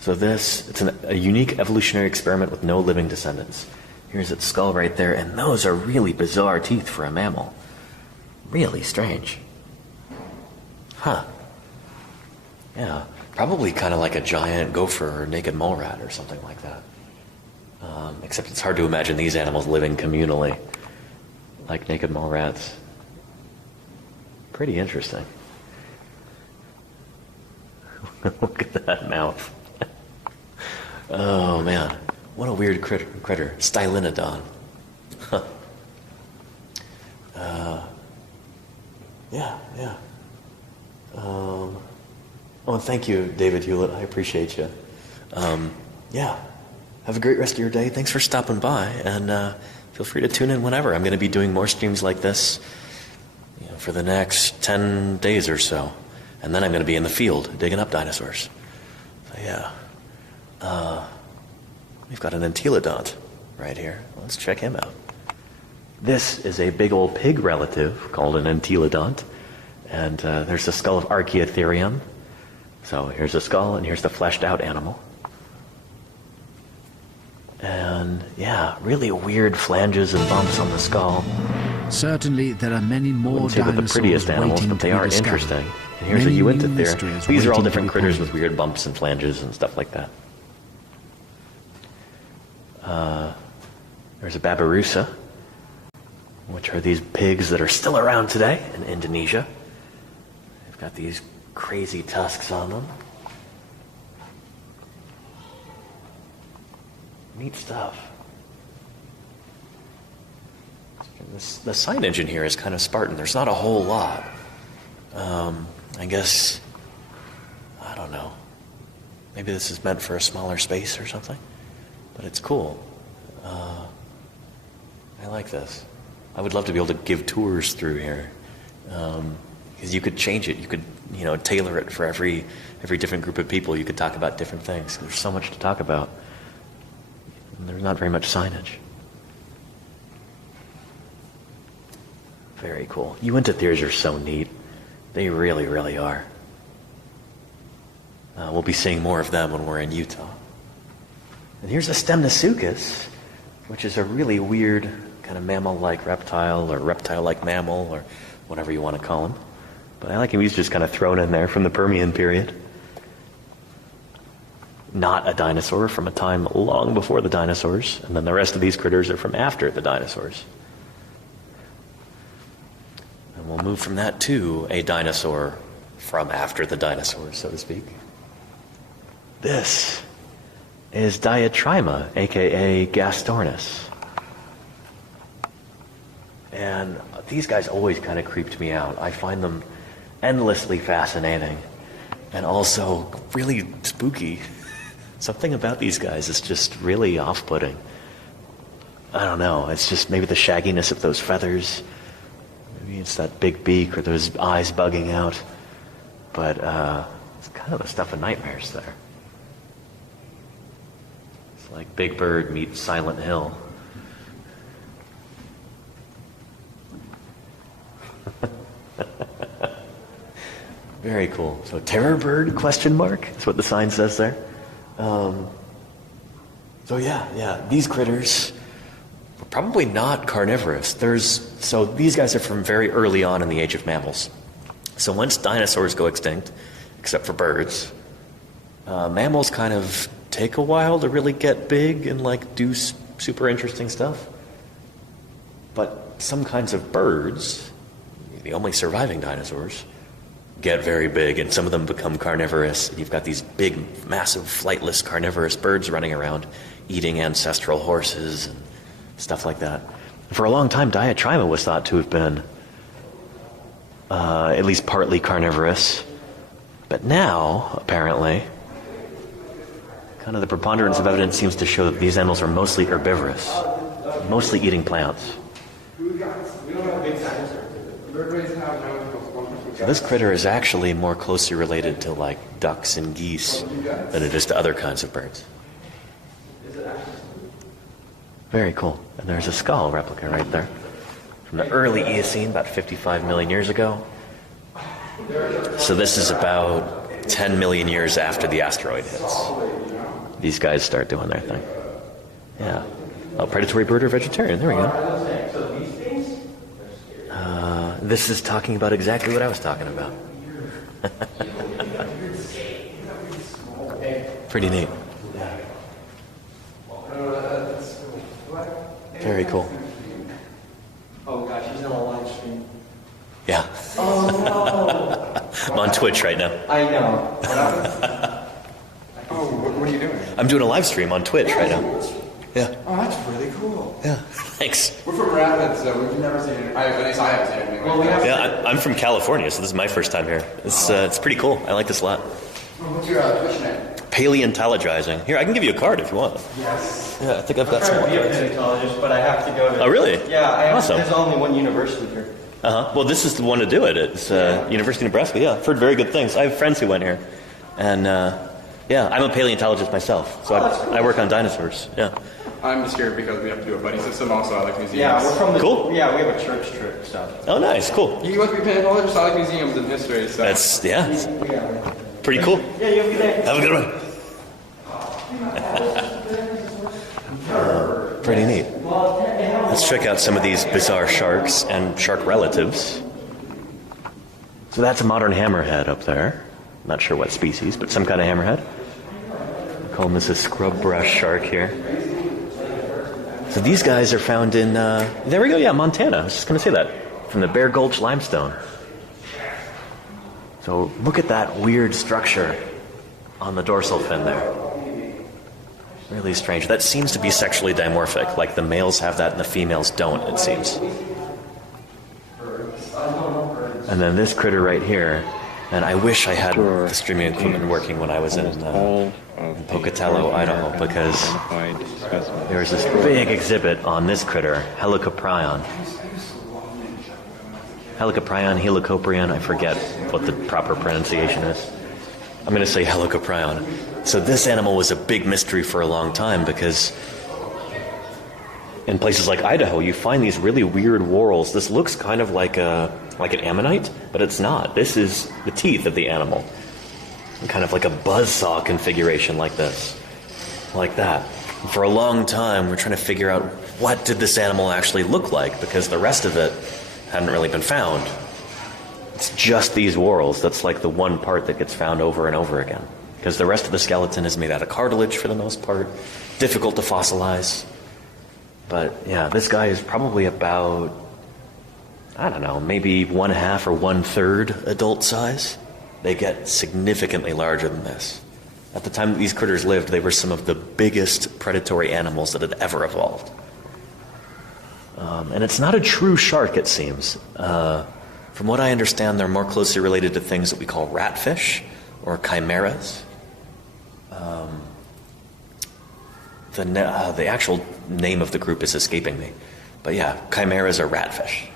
So it's a unique evolutionary experiment with no living descendants. Here's its skull right there, and those are really bizarre teeth for a mammal. Really strange. Huh. Yeah, probably kind of like a giant gopher or naked mole rat or something like that. Except it's hard to imagine these animals living communally, like naked mole rats. Pretty interesting. Look at that mouth. Oh man, what a weird critter. Stylinodon. Huh. Yeah. Oh, and thank you, David Hewlett. I appreciate you. Yeah. Have a great rest of your day. Thanks for stopping by, and feel free to tune in whenever. I'm going to be doing more streams like this, for the next 10 days or so, and then I'm going to be in the field digging up dinosaurs. So yeah. We've got an entelodont right here. Let's check him out. This is a big old pig relative called an entelodont, and there's the skull of Archaeotherium. So here's the skull, and here's the fleshed out animal. And yeah, really weird flanges and bumps on the skull. Certainly there are many more dinosaurs the prettiest animals, but they are interesting. And here's a Uintathere. These are all different critters with weird bumps and flanges and stuff like that. There's a Babirusa, which are these pigs that are still around today in Indonesia. They've got these crazy tusks on them. Neat stuff. The signage in here is kind of Spartan. There's not a whole lot. I guess, I don't know. Maybe this is meant for a smaller space or something, but it's cool. I like this. I would love to be able to give tours through here, because you could change it. You could, tailor it for every different group of people. You could talk about different things. There's so much to talk about. And there's not very much signage. Very cool. Uinta theories are so neat. They really, really are. We'll be seeing more of them when we're in Utah. And here's a Stemnosuchus, which is a really weird kind of mammal-like reptile, or reptile-like mammal, or whatever you want to call him. But I like him. He's just kind of thrown in there from the Permian period. Not a dinosaur, from a time long before the dinosaurs. And then the rest of these critters are from after the dinosaurs. And we'll move from that to a dinosaur from after the dinosaurs, so to speak. This is Diatryma, aka Gastornis. And these guys always kind of creeped me out. I find them endlessly fascinating and also really spooky. Something about these guys is just really off-putting. I don't know, it's just maybe the shagginess of those feathers. Maybe it's that big beak or those eyes bugging out. But it's kind of the stuff of nightmares there. It's like Big Bird meets Silent Hill. Very cool. So terror bird, question mark? That's what the sign says there. So yeah, these critters were probably not carnivorous. So these guys are from very early on in the age of mammals. So once dinosaurs go extinct, except for birds, mammals kind of take a while to really get big and like do super interesting stuff. But some kinds of birds, the only surviving dinosaurs, get very big, and some of them become carnivorous. And you've got these big, massive, flightless carnivorous birds running around, eating ancestral horses and stuff like that. For a long time, Diatryma was thought to have been at least partly carnivorous. But now, apparently, kind of the preponderance of evidence seems to show that these animals are mostly herbivorous, mostly eating plants. So this critter is actually more closely related to like ducks and geese than it is to other kinds of birds. Very cool. And there's a skull replica right there from the early Eocene, about 55 million years ago. So this is about 10 million years after the asteroid hits. These guys start doing their thing. Yeah. Oh, predatory bird or vegetarian. There we go. This is talking about exactly what I was talking about. Pretty neat. Very cool. Oh gosh, he's on a live stream. Yeah. Oh no. I'm on Twitch right now. I know. Oh, what are you doing? I'm doing a live stream on Twitch right now. Yeah. Oh, that's really cool. Yeah. Thanks. We're from Rapids, so we've never seen it. At least I haven't seen anything like that. Yeah, I'm from California, so this is my first time here. It's pretty cool. I like this a lot. What's your Twitch name? Paleontologizing. Here, I can give you a card if you want. Yes. Yeah, I think I've got some. I'm trying to be a paleontologist, but I have to go to... Oh, really? Yeah, Awesome. There's only one university here. Uh-huh. Well, this is the one to do it. It's University of Nebraska. Yeah, I've heard very good things. I have friends who went here. And, yeah, I'm a paleontologist myself, so I work on dinosaurs. Yeah. I'm just here because we have to do a buddy system also. I like museums. Yeah, we're from the... Cool. Yeah, we have a church trip stuff. Oh, nice. Cool. You must be paleontologists. I like museums and history, so... That's, yeah. Pretty cool. Yeah, you have a good day. Have a good one. Pretty neat. Let's check out some of these bizarre sharks and shark relatives. So that's a modern hammerhead up there. Not sure what species, but some kind of hammerhead. We're calling this a scrub brush shark here. So these guys are found in, there we go, yeah, Montana. I was just going to say that. From the Bear Gulch limestone. So look at that weird structure on the dorsal fin there. Really strange. That seems to be sexually dimorphic. Like the males have that and the females don't, it seems. And then this critter right here. And I wish I had the streaming equipment working when I was in Pocatello, Idaho, because there was this big exhibit on this critter, Helicoprion. Helicoprion, Helicoprion, I forget what the proper pronunciation is. I'm going to say Helicoprion. So this animal was a big mystery for a long time because in places like Idaho, you find these really weird whorls. This looks kind of like an ammonite, but it's not. This is the teeth of the animal. Kind of like a buzzsaw configuration like this. Like that. And for a long time, we're trying to figure out what did this animal actually look like, because the rest of it hadn't really been found. It's just these whorls. That's like the one part that gets found over and over again. Because the rest of the skeleton is made out of cartilage for the most part. Difficult to fossilize. But yeah, this guy is probably about, I don't know, maybe 1/2 or 1/3 adult size. They get significantly larger than this. At the time that these critters lived, they were some of the biggest predatory animals that had ever evolved. And it's not a true shark, it seems. From what I understand, they're more closely related to things that we call ratfish or chimeras. The actual name of the group is escaping me. But yeah, chimeras are ratfish.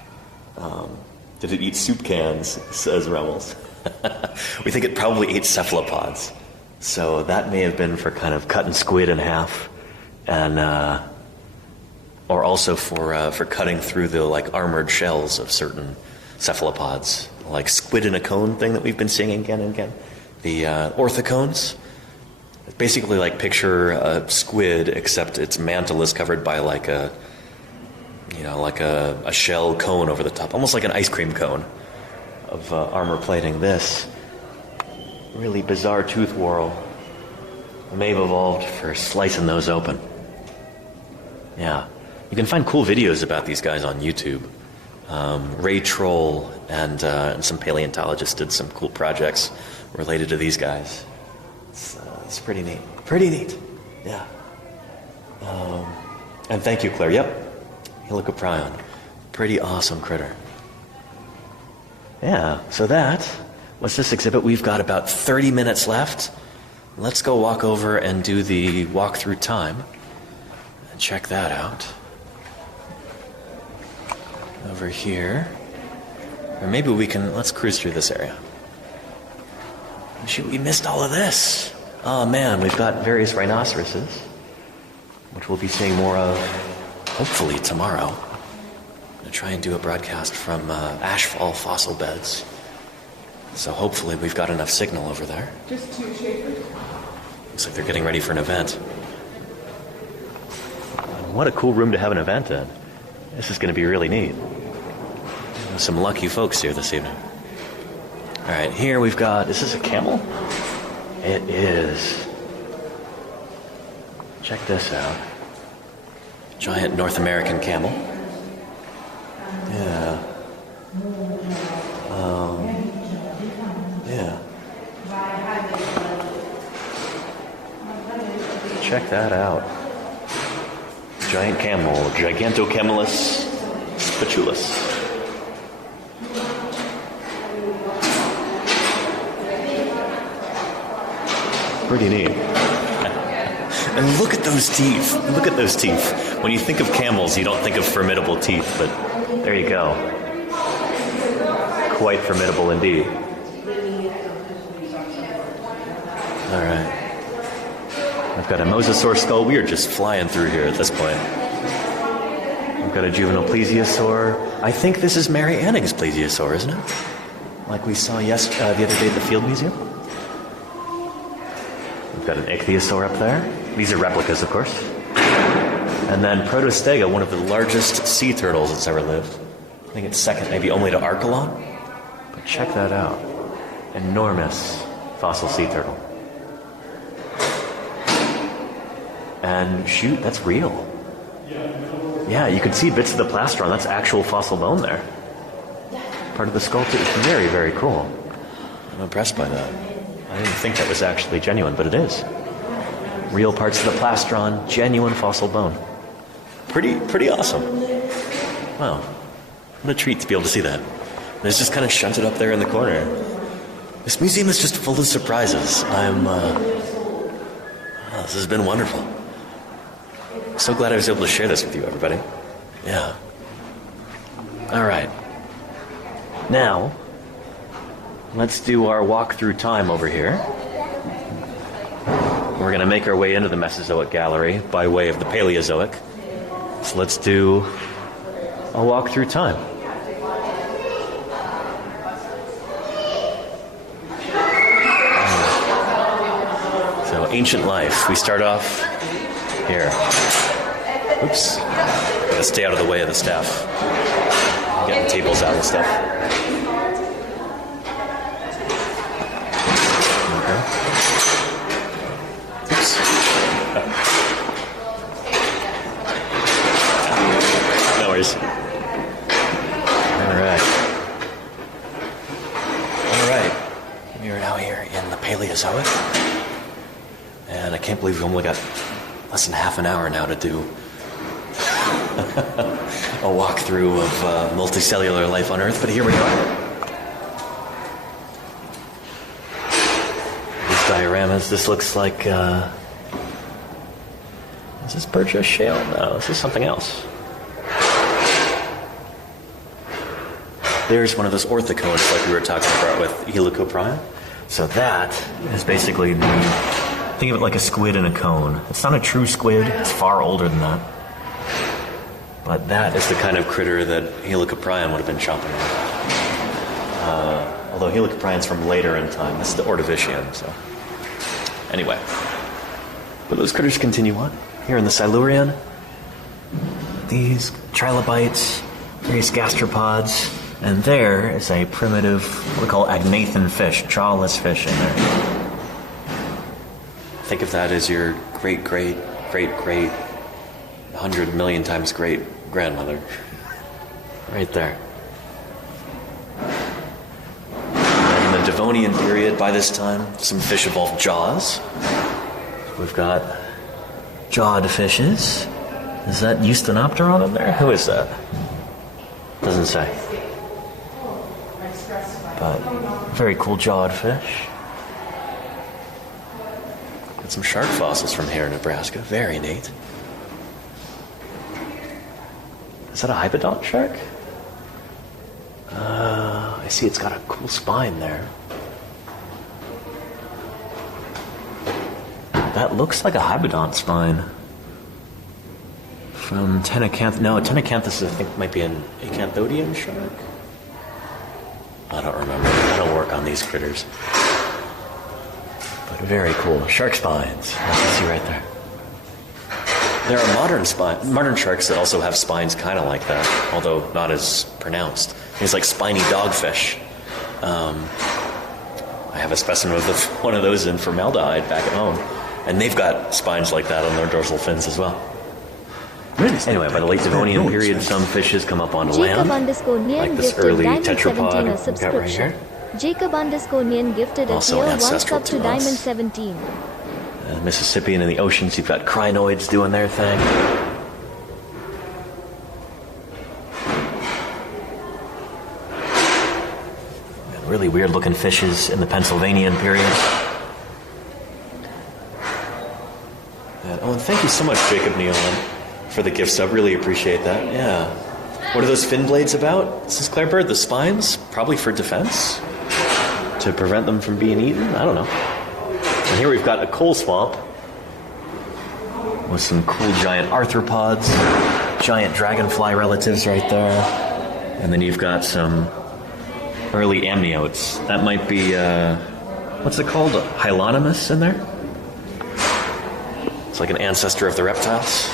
Did it eat soup cans, says Remmels. We think it probably ate cephalopods. So that may have been for kind of cutting squid in half, and or also for cutting through the like armored shells of certain cephalopods, like squid in a cone thing that we've been seeing again and again. The orthocones. Basically, like picture a squid, except its mantle is covered by like a shell cone over the top, almost like an ice cream cone of armor plating. This really bizarre tooth whorl may have evolved for slicing those open. Yeah, you can find cool videos about these guys on YouTube. Ray Troll and some paleontologists did some cool projects related to these guys. It's pretty neat. Pretty neat. Yeah. And thank you, Claire. Yep. Helicoprion. Pretty awesome critter. Yeah, so what's this exhibit? We've got about 30 minutes left. Let's go walk over and do the walk through time and check that out. Over here. Or maybe let's cruise through this area. Shoot, we missed all of this. Oh man, we've got various rhinoceroses, which we'll be seeing more of, hopefully tomorrow. I'm going to try and do a broadcast from ashfall fossil beds. So hopefully we've got enough signal over there. Just 2 shapers. Looks like they're getting ready for an event. What a cool room to have an event in. This is going to be really neat. Some lucky folks here this evening. All right, here we've got, is this a camel? It is. Check this out. Giant North American camel. Yeah. Yeah. Check that out. Giant camel, Gigantocamelus spatulus. Pretty neat. And look at those teeth. Look at those teeth. When you think of camels, you don't think of formidable teeth, but there you go. Quite formidable indeed. All right. I've got a mosasaur skull. We are just flying through here at this point. I've got a juvenile plesiosaur. I think this is Mary Anning's plesiosaur, isn't it? Like we saw the other day at the Field Museum. We've got an ichthyosaur up there. These are replicas, of course. And then Protostega, one of the largest sea turtles that's ever lived. I think it's second, maybe only to Archelon. But check that out. Enormous fossil sea turtle. And shoot, that's real. Yeah, you can see bits of the plastron. That's actual fossil bone there. Part of the sculpture. It's very, very cool. I'm impressed by that. I didn't think that was actually genuine, but it is. Real parts of the plastron, genuine fossil bone. Pretty awesome. Wow. What a treat to be able to see that. And it's just kind of shunted up there in the corner. This museum is just full of surprises. This has been wonderful. I'm so glad I was able to share this with you, everybody. Yeah. All right. Now, let's do our walk through time over here. We're going to make our way into the Mesozoic gallery by way of the Paleozoic. So let's do a walk through time. So, ancient life. We start off here. Oops. Gotta stay out of the way of the staff. Getting tables out and stuff. Okay. Oops. No worries. Alright. We are now here in the Paleozoic. And I can't believe we've only got less than half an hour now to do a walkthrough of multicellular life on Earth, but here we are. These dioramas, this looks like, is this Burgess shale? No, this is something else. There's one of those orthocones like we were talking about with Helicoprion. So that is basically think of it like a squid in a cone. It's not a true squid, it's far older than that. But that is the kind of critter that Helicoprion would have been chomping on. Although Helicoprion's from later in time. This is the Ordovician, so. Anyway. But those critters continue on. Here in the Silurian, these trilobites, various gastropods, and there is a primitive, what we call agnathan fish, jawless fish in there. Think of that as your great, 100 million times great grandmother. Right there. In the Devonian period, by this time, some fish evolved jaws. We've got jawed fishes. Is that Eusthenopteron up there? Who is that? Doesn't say. But very cool jawed fish. Got some shark fossils from here in Nebraska. Very neat. Is that a hypodont shark? I see it's got a cool spine there. That looks like a hypodont spine. From Tenacanthus. No, Tenacanthus I think might be an acanthodian shark. I don't remember. I don't work on these critters. But very cool. Shark spines. As you see right there. There are modern sharks that also have spines kind of like that, although not as pronounced. It's like spiny dogfish. I have a specimen of one of those in formaldehyde back at home, and they've got spines like that on their dorsal fins as well. Anyway, by the late Devonian period, some fishes come up onto land, like this early tetrapod we've got right here. Jacob_Nian gifted a Also tier 1 ancestral sub to to us. Diamond 17. Mississippi and in the oceans, you've got crinoids doing their thing. Really weird looking fishes in the Pennsylvanian period. And thank you so much, Jacob Nealon, for the gift sub. Really appreciate that. Yeah. What are those fin blades about? This is Claire Bird. The spines? Probably for defense? To prevent them from being eaten? I don't know. And here we've got a coal swamp with some cool giant arthropods, giant dragonfly relatives right there. And then you've got some early amniotes. That might be, what's it called? Hylonomus in there? It's like an ancestor of the reptiles.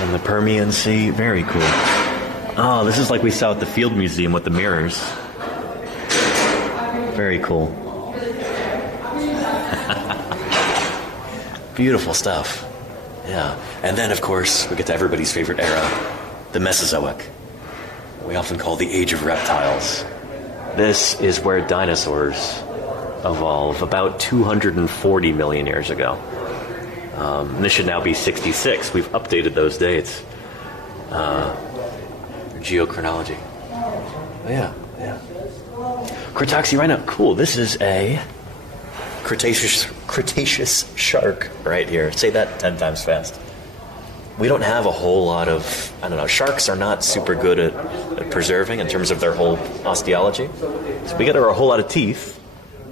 And the Permian Sea, very cool. Oh, this is like we saw at the Field Museum with the mirrors. Very cool. Beautiful stuff. Yeah. And then, of course, we get to everybody's favorite era, the Mesozoic. We often call the Age of Reptiles. This is where dinosaurs evolve, about 240 million years ago. This should now be 66. We've updated those dates. geochronology. Oh, yeah. Cretoxyrhino, cool. This is a Cretaceous shark right here. Say that 10 times fast. We don't have a whole lot of, sharks are not super good at preserving in terms of their whole osteology. So we get a whole lot of teeth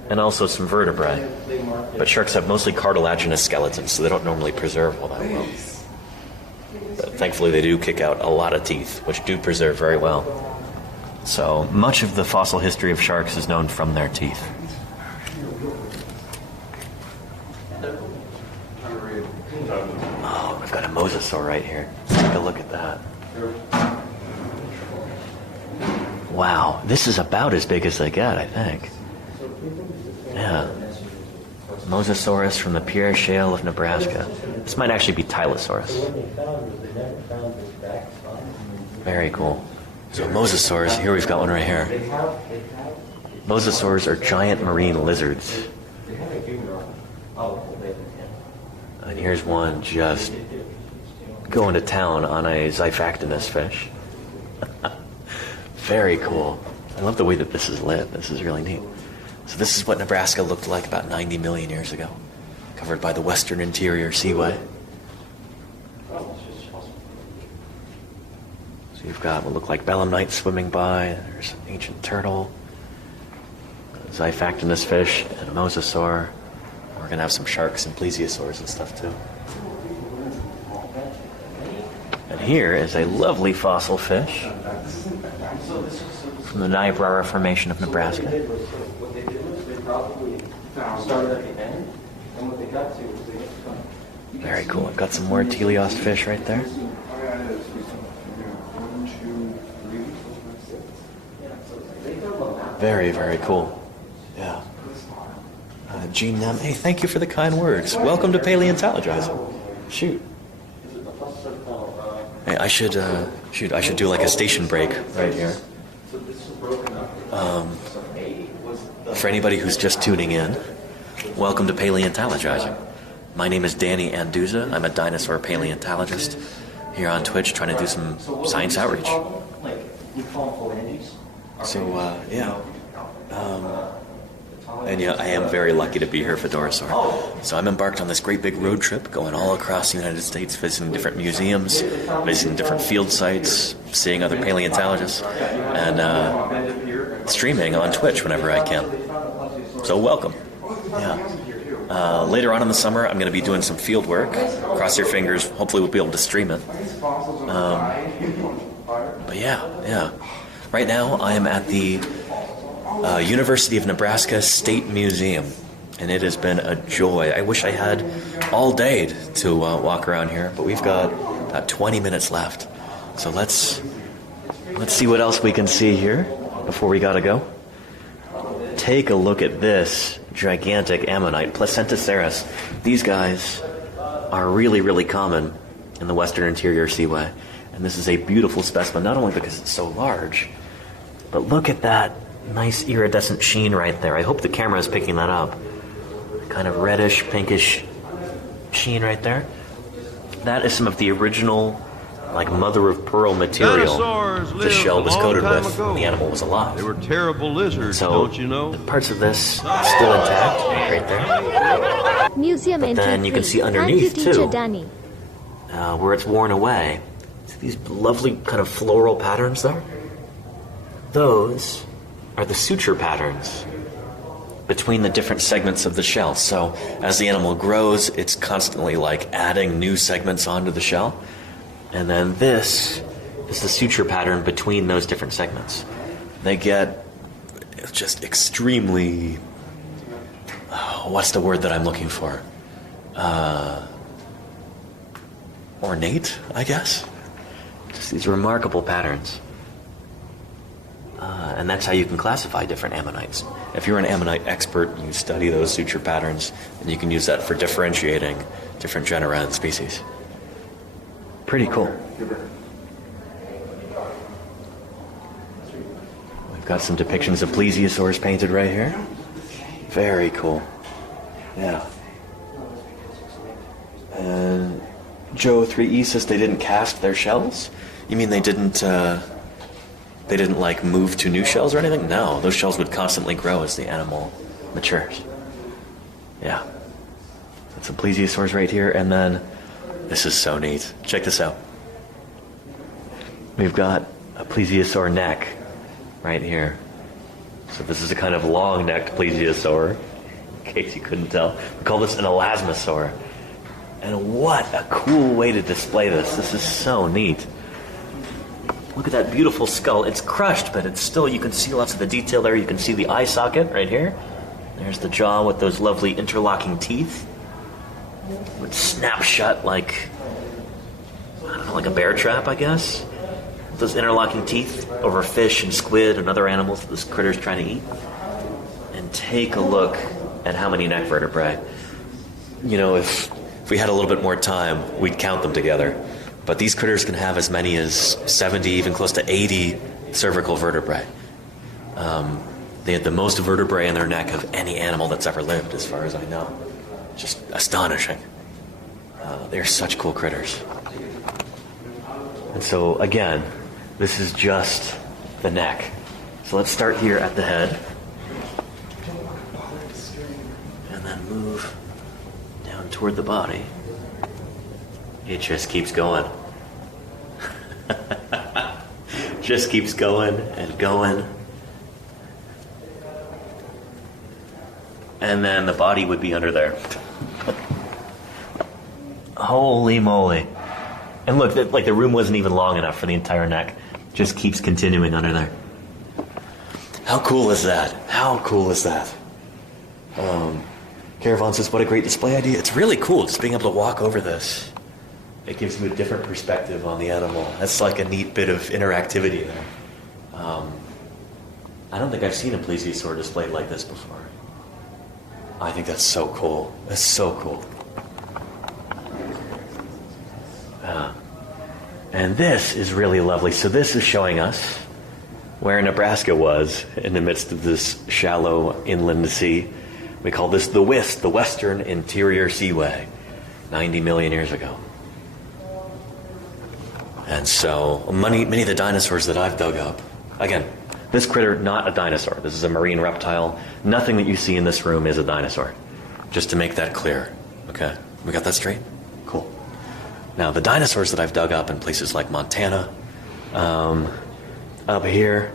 and also some vertebrae. But sharks have mostly cartilaginous skeletons, so they don't normally preserve all that well. But thankfully they do kick out a lot of teeth, which do preserve very well. So much of the fossil history of sharks is known from their teeth. Oh, we've got a mosasaur right here. Take a look at that. Wow, this is about as big as they get, I think. Yeah. Mosasaurus from the Pierre Shale of Nebraska. This might actually be Tylosaurus. Very cool. So mosasaurs, here we've got one right here. Mosasaurs are giant marine lizards. And here's one just going to town on a Xiphactinus fish. Very cool. I love the way that this is lit. This is really neat. So this is what Nebraska looked like about 90 million years ago, covered by the Western Interior Seaway. So you've got what look like belemnites swimming by. There's an ancient turtle, a Xiphactinus fish, and a mosasaur. We're going to have some sharks and plesiosaurs and stuff too. And here is a lovely fossil fish from the Niobrara Formation of Nebraska. Very cool. I've got some more teleost fish right there. Very, very cool. Yeah. Gene Nem, hey, thank you for the kind words. Welcome to Paleontologizing. Shoot. Hey, I should do like a station break right here. For anybody who's just tuning in, welcome to Paleontologizing. My name is Danny Anduza. I'm a dinosaur paleontologist here on Twitch trying to do some science outreach. So, yeah. And yeah, I am very lucky to be here for Dinosaur. So I'm embarked on this great big road trip going all across the United States, visiting different museums, visiting different field sites, seeing other paleontologists, and streaming on Twitch whenever I can. So welcome. Yeah. Later on in the summer, I'm going to be doing some field work. Cross your fingers. Hopefully we'll be able to stream it. But yeah. Right now, I am at the University of Nebraska State Museum, and it has been a joy. I wish I had all day to walk around here, but we've got about 20 minutes left. So let's see what else we can see here before we gotta go. Take a look at this gigantic ammonite, Placentaceras. These guys are really, really common in the Western Interior Seaway, and this is a beautiful specimen, not only because it's so large, but look at that nice iridescent sheen right there. I hope the camera is picking that up. Kind of reddish, pinkish sheen right there. That is some of the original, like mother of pearl material the shell was coated with when the animal was alive. They were terrible lizards, so, don't you know? Parts of this still intact right there. Museum but then you can see underneath too, where it's worn away. See these lovely kind of floral patterns there? Those are the suture patterns between the different segments of the shell. So as the animal grows, it's constantly like adding new segments onto the shell. And then this is the suture pattern between those different segments. They get just extremely, what's the word that I'm looking for? Ornate, I guess? Just these remarkable patterns. And that's how you can classify different ammonites. If you're an ammonite expert, you study those suture patterns, and you can use that for differentiating different genera and species. Pretty cool. We've got some depictions of plesiosaurs painted right here. Very cool. Yeah. And Joe 3E says they didn't cast their shells? You mean they didn't They didn't like move to new shells or anything. No, those shells would constantly grow as the animal matures. Yeah. Some plesiosaurs right here, and then this is so neat. Check this out. We've got a plesiosaur neck right here. So this is a kind of long-necked plesiosaur, in case you couldn't tell. We call this an elasmosaur. And what a cool way to display this. This is so neat. Look at that beautiful skull. It's crushed, but it's still, you can see lots of the detail there. You can see the eye socket right here. There's the jaw with those lovely interlocking teeth. Would snap shut like, I don't know, like a bear trap, I guess. Those interlocking teeth over fish and squid and other animals that this critter's trying to eat. And take a look at how many neck vertebrae. You know, if we had a little bit more time, we'd count them together. But these critters can have as many as 70, even close to 80 cervical vertebrae. They had the most vertebrae in their neck of any animal that's ever lived, as far as I know. Just astonishing. They're such cool critters. And so, again, this is just the neck. So let's start here at the head. And then move down toward the body. It just keeps going. Just keeps going and going. And then the body would be under there. Holy moly. And look, like the room wasn't even long enough for the entire neck. Just keeps continuing under there. How cool is that? How cool is that? Caravan says, what a great display idea. It's really cool just being able to walk over this. It gives you a different perspective on the animal. That's like a neat bit of interactivity there. I don't think I've seen a plesiosaur displayed like this before. I think that's so cool. That's so cool. And this is really lovely. So this is showing us where Nebraska was in the midst of this shallow inland sea. We call this the WIST, the Western Interior Seaway, 90 million years ago. And so many of the dinosaurs that I've dug up, again, this critter, not a dinosaur. This is a marine reptile. Nothing that you see in this room is a dinosaur. Just to make that clear. Okay, we got that straight? Cool. Now, the dinosaurs that I've dug up in places like Montana, up here,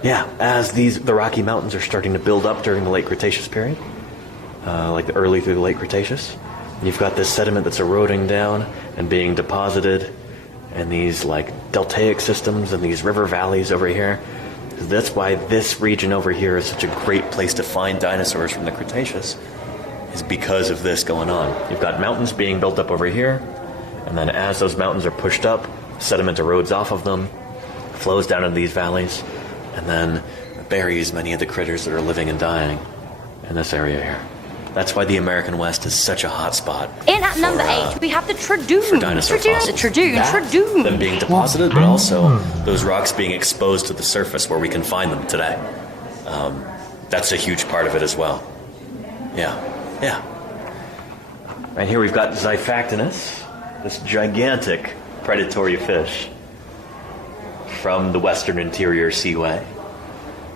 as the Rocky Mountains are starting to build up during the late Cretaceous period, like the early through the late Cretaceous, you've got this sediment that's eroding down and being deposited in these like deltaic systems and these river valleys over here. That's why this region over here is such a great place to find dinosaurs from the Cretaceous, is because of this going on. You've got mountains being built up over here, and then as those mountains are pushed up, sediment erodes off of them, flows down into these valleys, and then buries many of the critters that are living and dying in this area here. That's why the American West is such a hot spot. And at number 8, we have the Tradoon. For dinosaur fossils. Tradoon. Them being deposited, but also those rocks being exposed to the surface where we can find them today. That's a huge part of it as well. Yeah. Right here we've got Xiphactinus, this gigantic predatory fish from the Western Interior Seaway.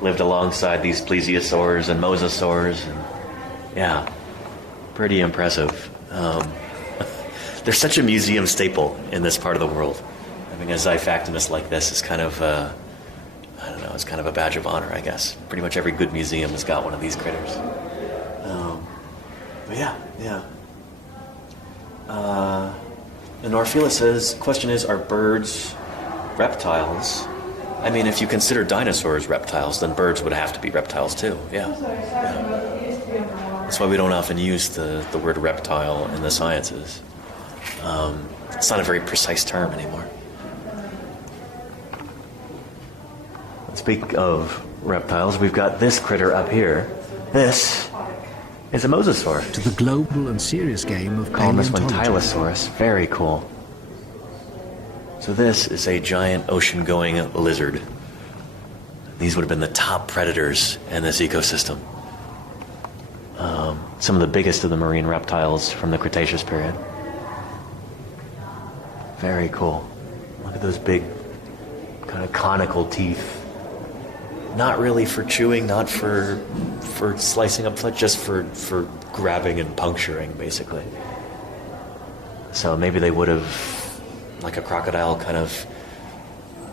Lived alongside these plesiosaurs and mosasaurs. Yeah, pretty impressive. They're such a museum staple in this part of the world. Having a Xiphactinus like this is kind of, it's kind of a badge of honor, I guess. Pretty much every good museum has got one of these critters. And Orfila says, question is, are birds reptiles? I mean, if you consider dinosaurs reptiles, then birds would have to be reptiles too. Yeah. That's why we don't often use the word reptile in the sciences. It's not a very precise term anymore. Speak of reptiles, we've got this critter up here. This is a mosasaur. To the global and serious game of calling this one paleontology. Tylosaurus. Very cool. So this is a giant ocean-going lizard. These would have been the top predators in this ecosystem. Some of the biggest of the marine reptiles from the Cretaceous period. Very cool. Look at those big kind of conical teeth. Not really for chewing, not for slicing up flesh, just for grabbing and puncturing, basically. So maybe they would have, like a crocodile, kind of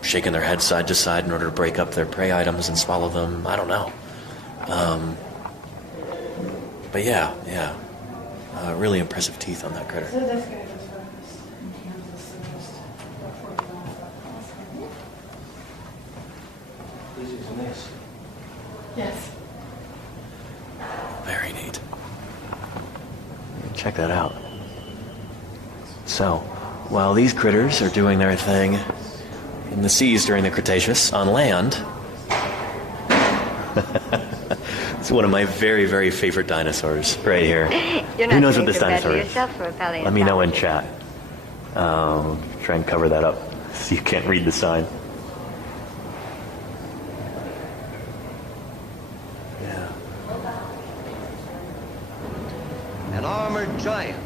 shaken their head side to side in order to break up their prey items and swallow them. I don't know. But yeah. Really impressive teeth on that critter. Yes. Very neat. Check that out. So, while these critters are doing their thing in the seas during the Cretaceous, on land, it's one of my very, very favorite dinosaurs right here. Who knows what this dinosaur is? Let me know in chat. Try and cover that up so you can't read the sign. An armored giant,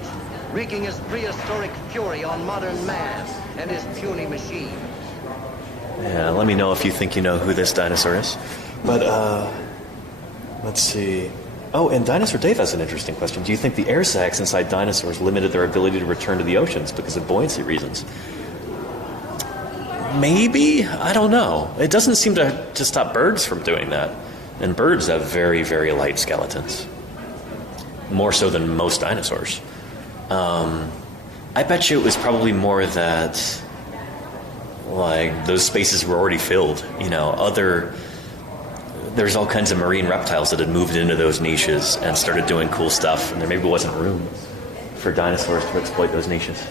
wreaking his prehistoric fury on modern man and his puny machine. Yeah, let me know if you think you know who this dinosaur is. But, let's see. Oh, and Dinosaur Dave has an interesting question. Do you think the air sacs inside dinosaurs limited their ability to return to the oceans because of buoyancy reasons? Maybe? I don't know. It doesn't seem to stop birds from doing that. And birds have very, very light skeletons. More so than most dinosaurs. I bet you it was probably more that, like, those spaces were already filled. You know, there's all kinds of marine reptiles that had moved into those niches and started doing cool stuff, and there maybe wasn't room for dinosaurs to exploit those niches.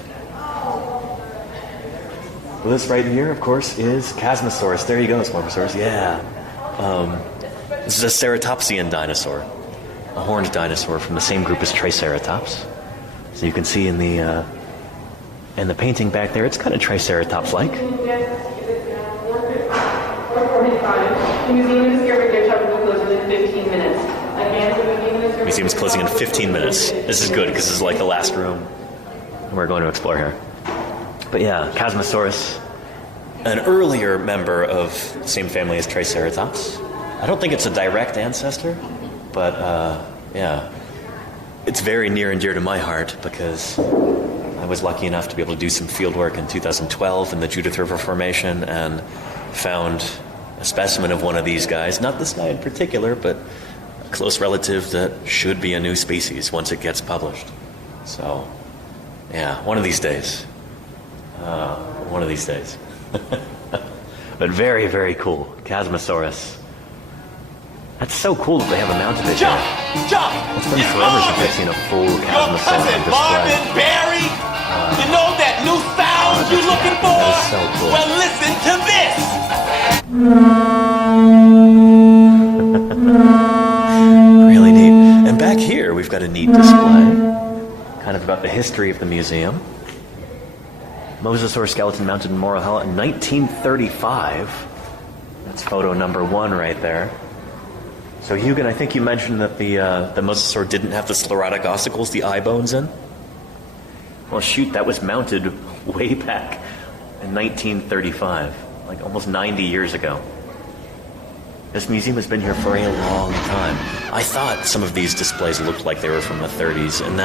Well, this right here, of course, is Chasmosaurus. There you go, Smorgassaurus. Yeah. This is a ceratopsian dinosaur, a horned dinosaur from the same group as Triceratops. So you can see in the painting back there, it's kind of Triceratops-like. The museum is closing in 15 minutes. The museum's closing in 15 minutes. This is good because this is like the last room we're going to explore here. But yeah, Chasmosaurus, an earlier member of the same family as Triceratops. I don't think it's a direct ancestor, but yeah. It's very near and dear to my heart because I was lucky enough to be able to do some field work in 2012 in the Judith River Formation and found a specimen of one of these guys. Not this guy in particular, but a close relative that should be a new species once it gets published. So, yeah, one of these days. One of these days. But very, very cool. Chasmosaurus. That's so cool that they have a mount of it. Jump! Jump! It's been forever since I've seen a full Chasmosaurus on display. Marvin Berry, you know that new sound you're looking for? That is so cool. Well, listen to this. Really neat. And back here, we've got a neat display, kind of about the history of the museum. Mosasaur skeleton mounted in Morro Hall in 1935. That's photo number 1 right there. So, Hugo, I think you mentioned that the mosasaur didn't have the sclerotic ossicles, the eye bones in. Well, shoot, that was mounted way back in 1935, like almost 90 years ago. This museum has been here for a long time. I thought some of these displays looked like they were from the 30s, and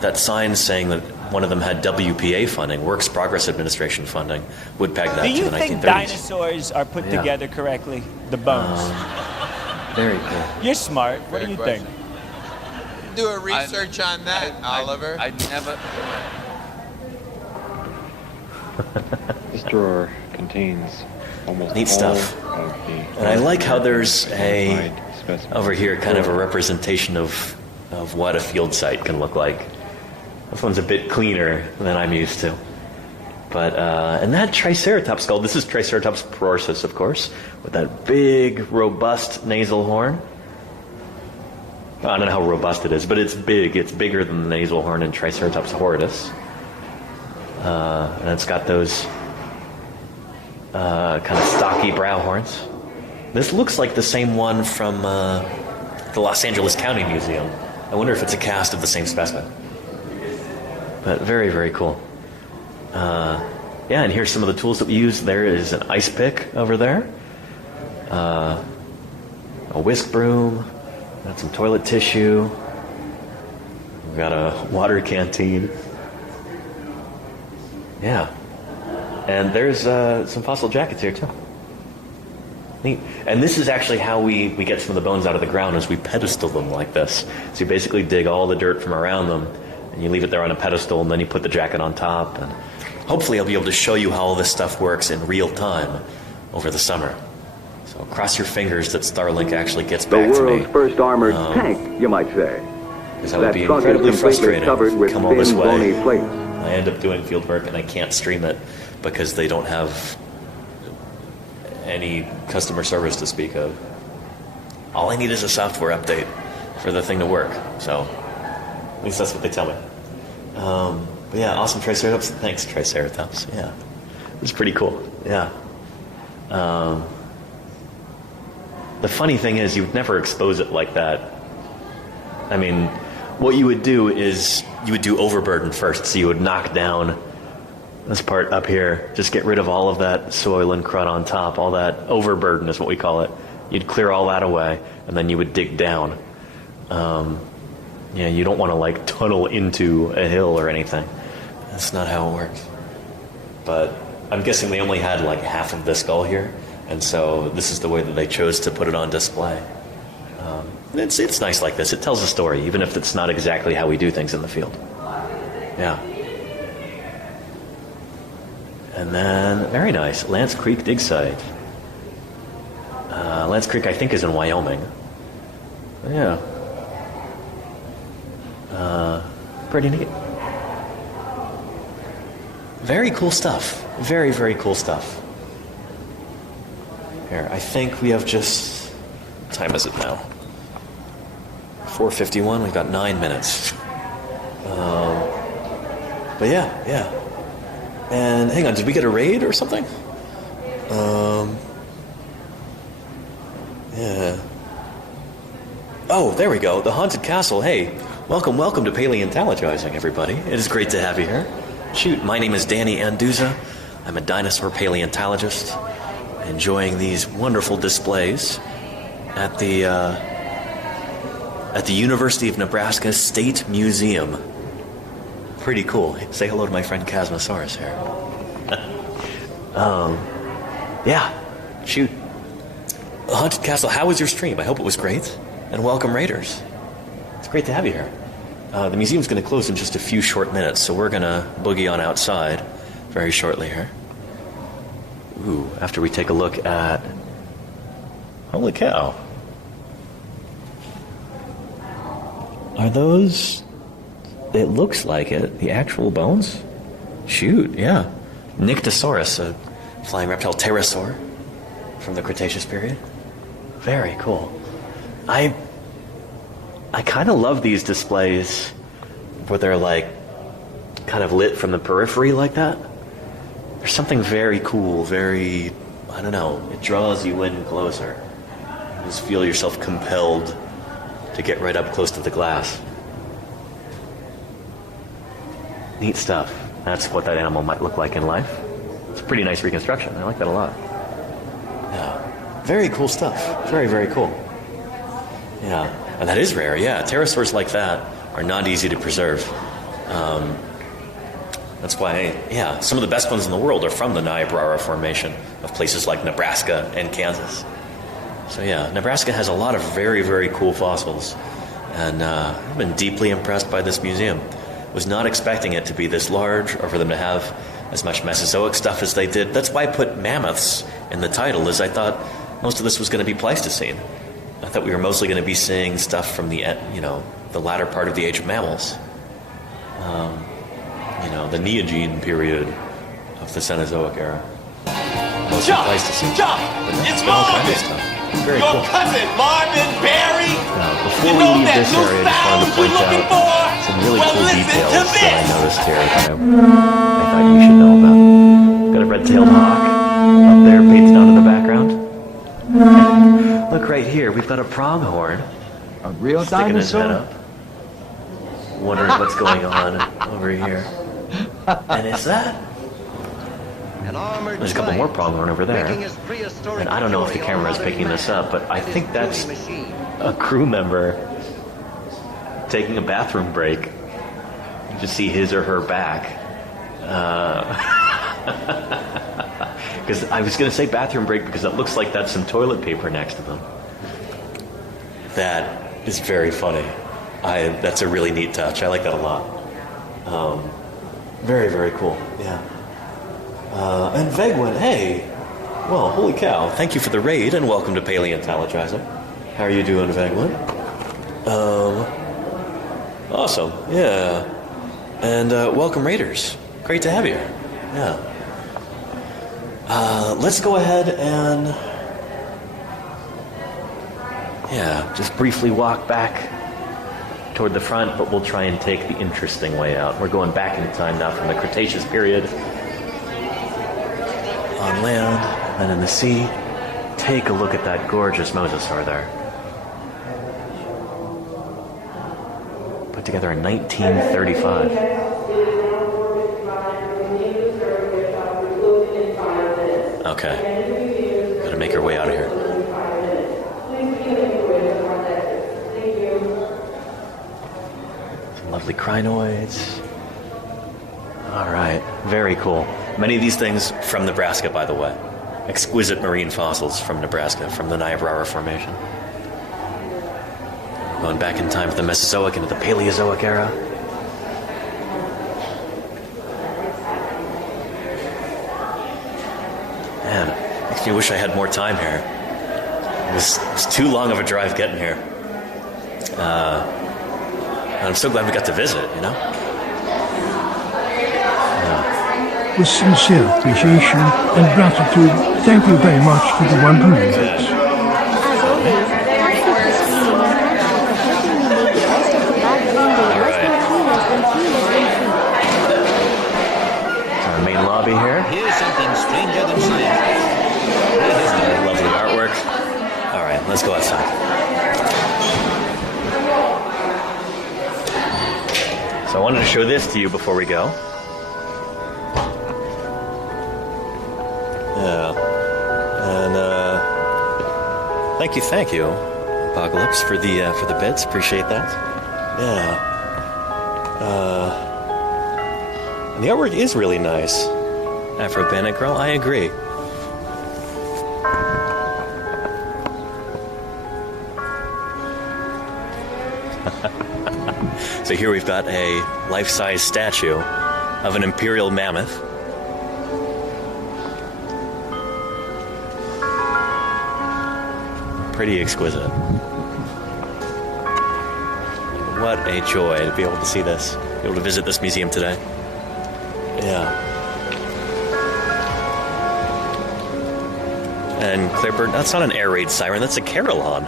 that sign saying that one of them had WPA funding, Works Progress Administration funding, would peg that to the 1930s. Do you think dinosaurs are put together correctly? The bones? Very cool. You're smart. What do you think? Do a research on that, Oliver. I never... This drawer contains almost neat stuff. And I like how there's over here, kind of a representation of what a field site can look like. This one's a bit cleaner than I'm used to. But, and that Triceratops skull, this is Triceratops prorsus, of course, with that big, robust nasal horn. I don't know how robust it is, but it's big. It's bigger than the nasal horn in Triceratops horridus. And it's got those kind of stocky brow horns. This looks like the same one from the Los Angeles County Museum. I wonder if it's a cast of the same specimen. But very, very cool. yeah, and here's some of the tools that we use. There is an ice pick over there, a whisk broom, got some toilet tissue, we've got a water canteen. Yeah, and there's some fossil jackets here too. Neat. And this is actually how we get some of the bones out of the ground, is we pedestal them like this. So you basically dig all the dirt from around them, and you leave it there on a pedestal, and then you put the jacket on top. And hopefully I'll be able to show you how all this stuff works in real time over the summer. So cross your fingers that Starlink actually gets back to me. The world's first armored tank, you might say. Because that would be incredibly frustrating. Covered with Come all this thin, way. bony plates. I end up doing field work and I can't stream it because they don't have any customer service to speak of. All I need is a software update for the thing to work. So at least that's what they tell me. But yeah, awesome Triceratops. Thanks, Triceratops. Yeah, it was pretty cool. Yeah. The funny thing is, you would never expose it like that. I mean, what you would do is you would do overburden first. So you would knock down this part up here, just get rid of all of that soil and crud on top. All that overburden is what we call it. You'd clear all that away, and then you would dig down. Yeah, you don't want to like tunnel into a hill or anything. That's not how it works. But I'm guessing they only had like half of the skull here, and so this is the way that they chose to put it on display. It's nice like this. It tells a story, even if it's not exactly how we do things in the field. Yeah. And then, very nice, Lance Creek dig site. Lance Creek, I think, is in Wyoming. Yeah. Pretty neat. Very cool stuff. Very, very cool stuff. Here, I think we have just... What time is it now? 4:51. We've got 9 minutes. But yeah. And hang on, did we get a raid or something? Yeah. Oh, there we go. The Haunted Castle. Hey, welcome to Paleontologizing, everybody. It is great to have you here. Shoot, my name is Danny Anduza. I'm a dinosaur paleontologist, enjoying these wonderful displays at the University of Nebraska State Museum. Pretty cool. Say hello to my friend Chasmosaurus here. Yeah, shoot. The Haunted Castle, how was your stream? I hope it was great. And welcome, Raiders. It's great to have you here. The museum's going to close in just a few short minutes, so we're going to boogie on outside very shortly here. Ooh, after we take a look at... Holy cow. Are those... It looks like it. The actual bones? Shoot, yeah. Nyctosaurus, a flying reptile pterosaur from the Cretaceous period. Very cool. I kind of love these displays where they're like kind of lit from the periphery like that. There's something very cool, very, I don't know, it draws you in closer. You just feel yourself compelled to get right up close to the glass. Neat stuff. That's what that animal might look like in life. It's a pretty nice reconstruction. I like that a lot. Yeah. Very cool stuff. Very, very cool. Yeah. And that is rare, yeah. Pterosaurs like that are not easy to preserve. That's why, yeah, some of the best ones in the world are from the Niobrara Formation of places like Nebraska and Kansas. So yeah, Nebraska has a lot of very, very cool fossils. And I've been deeply impressed by this museum. Was not expecting it to be this large or for them to have as much Mesozoic stuff as they did. That's why I put mammoths in the title, is I thought most of this was going to be Pleistocene. I thought we were mostly going to be seeing stuff from the latter part of the Age of Mammals. The Neogene period of the Cenozoic era. Mostly Pleistocene. It's Marvin! Very Your cool. cousin, Marvin Barry! Before You we know leave that this new area, I just wanted to sound point you're looking for? out some really Well, cool listen details to that I this. noticed here that I thought you should know about. Got a red-tailed hawk up there painted onto the background. Look right here, we've got a pronghorn. A real sticking his head dinosaur? up. Wondering what's going on over here. And is that An armored There's a couple more giant, pronghorn over there. wreaking his prehistoric And I don't know if the fury on camera is modern picking this man up, but I and his think that's puny machine. a crew member taking a bathroom break. You just see his or her back. Because I was going to say bathroom break because it looks like that's some toilet paper next to them. That is very funny. That's a really neat touch. I like that a lot. Very, very cool. Yeah. And Vegwin, hey. Well, holy cow. Thank you for the raid and welcome to Paleontologizing. How are you doing, Vegwin? Awesome. Yeah. And welcome, Raiders. Great to have you here. Yeah. Let's go ahead and just briefly walk back toward the front, but we'll try and take the interesting way out. We're going back in time now from the Cretaceous period. On land and in the sea. Take a look at that gorgeous mosasaur there. Put together in 1935. Okay. Gotta make our way out of here. Some lovely crinoids. All right. Very cool. Many of these things from Nebraska, by the way. Exquisite marine fossils from Nebraska, from the Niobrara Formation. Going back in time from the Mesozoic into the Paleozoic era. Man, makes me wish I had more time here. It was too long of a drive getting here. And I'm so glad we got to visit, you know? With sincere appreciation and gratitude, thank you very much to the one who made it. As always, thank you for streaming and thank you for helping me make the rest of the bad green day less than clean. It's our main lobby here. Here's something stranger than science. Lovely artwork. All right, let's go outside. So I wanted to show this to you before we go. Yeah. And thank you, Apocalypse, for the bits. Appreciate that. Yeah. And the artwork is really nice. Afro Bandit Girl, I agree. So here we've got a life-size statue of an imperial mammoth. Pretty exquisite. What a joy to be able to see this, be able to visit this museum today. Yeah. And Clearbird, that's not an air raid siren, that's a carillon.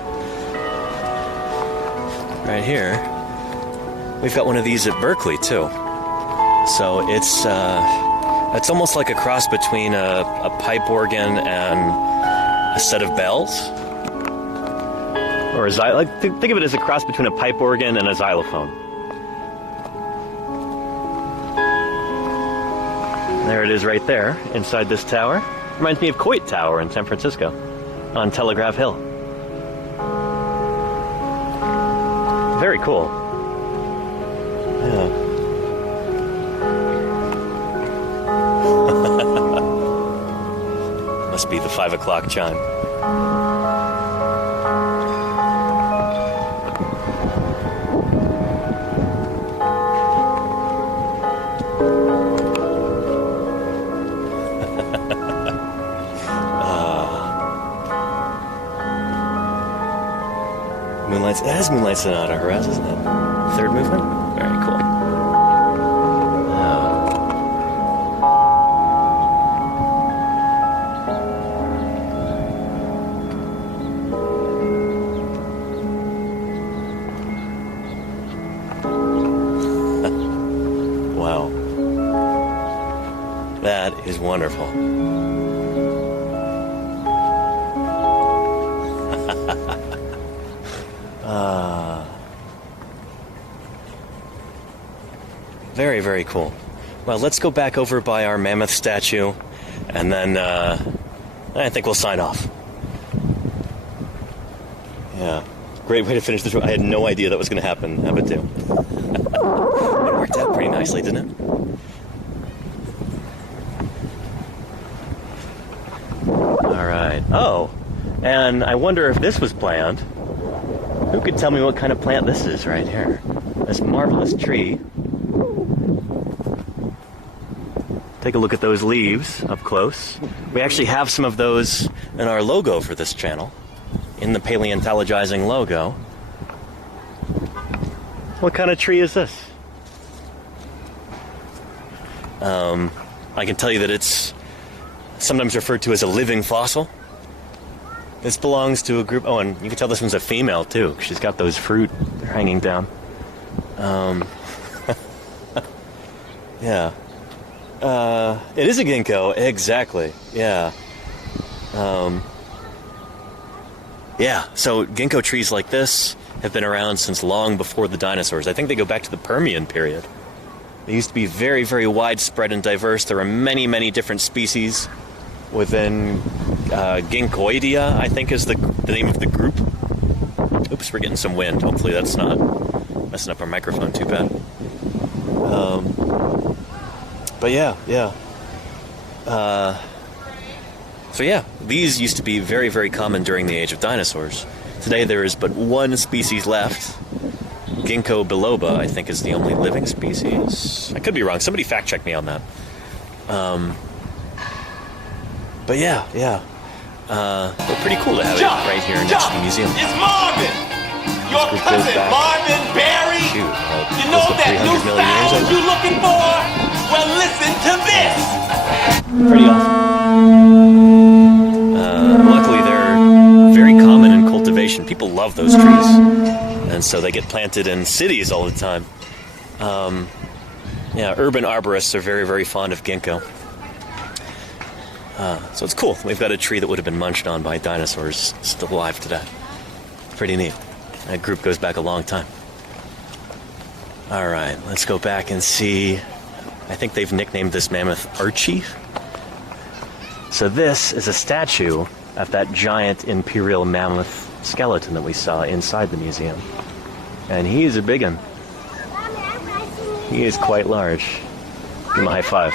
Right here. We've got one of these at Berkeley, too. So it's almost like a cross between a pipe organ and a set of bells. Or think of it as a cross between a pipe organ and a xylophone. There it is right there, inside this tower. Reminds me of Coit Tower in San Francisco, on Telegraph Hill. Very cool. Yeah. Must be the 5 o'clock chime. It has Moonlight Sonata, Horaz, isn't it? Third movement? Very cool. Wow. That is wonderful. Very, very cool. Well, let's go back over by our mammoth statue And then I think we'll sign off. Yeah. Great way to finish the tour. I had no idea that was going to happen. How about you? It worked out pretty nicely, didn't it? All right. Oh, and I wonder if this was planned. Who could tell me what kind of plant this is right here? This marvelous tree. Take a look at those leaves up close. We actually have some of those in our logo for this channel, in the Paleontologizing logo. What kind of tree is this? I can tell you that it's sometimes referred to as a living fossil. This belongs to a group. Oh, and you can tell this one's a female too. She's got those fruit hanging down. Yeah. It is a ginkgo, exactly. Yeah. Yeah, so ginkgo trees like this have been around since long before the dinosaurs. I think they go back to the Permian period. They used to be very, very widespread and diverse. There are many, many different species within Ginkgoidea, I think is the name of the group. Oops, we're getting some wind. Hopefully that's not messing up our microphone too bad. But yeah. So yeah, these used to be very, very common during the age of dinosaurs. Today there is but one species left. Ginkgo biloba, I think, is the only living species. I could be wrong. Somebody fact check me on that. But yeah. Well, pretty cool to have it right here next to the museum. It's Marvin! Your cousin, Marvin Barry! Shoot, you know that new style you're looking for? Well, listen to this! Pretty awesome. Luckily, they're very common in cultivation. People love those trees. And so they get planted in cities all the time. Yeah, urban arborists are very, very fond of ginkgo. So it's cool. We've got a tree that would have been munched on by dinosaurs still alive today. Pretty neat. That group goes back a long time. All right, let's go back and see. I think they've nicknamed this mammoth Archie. So this is a statue of that giant imperial mammoth skeleton that we saw inside the museum. And he is a big one. He is quite large. Give him a high five.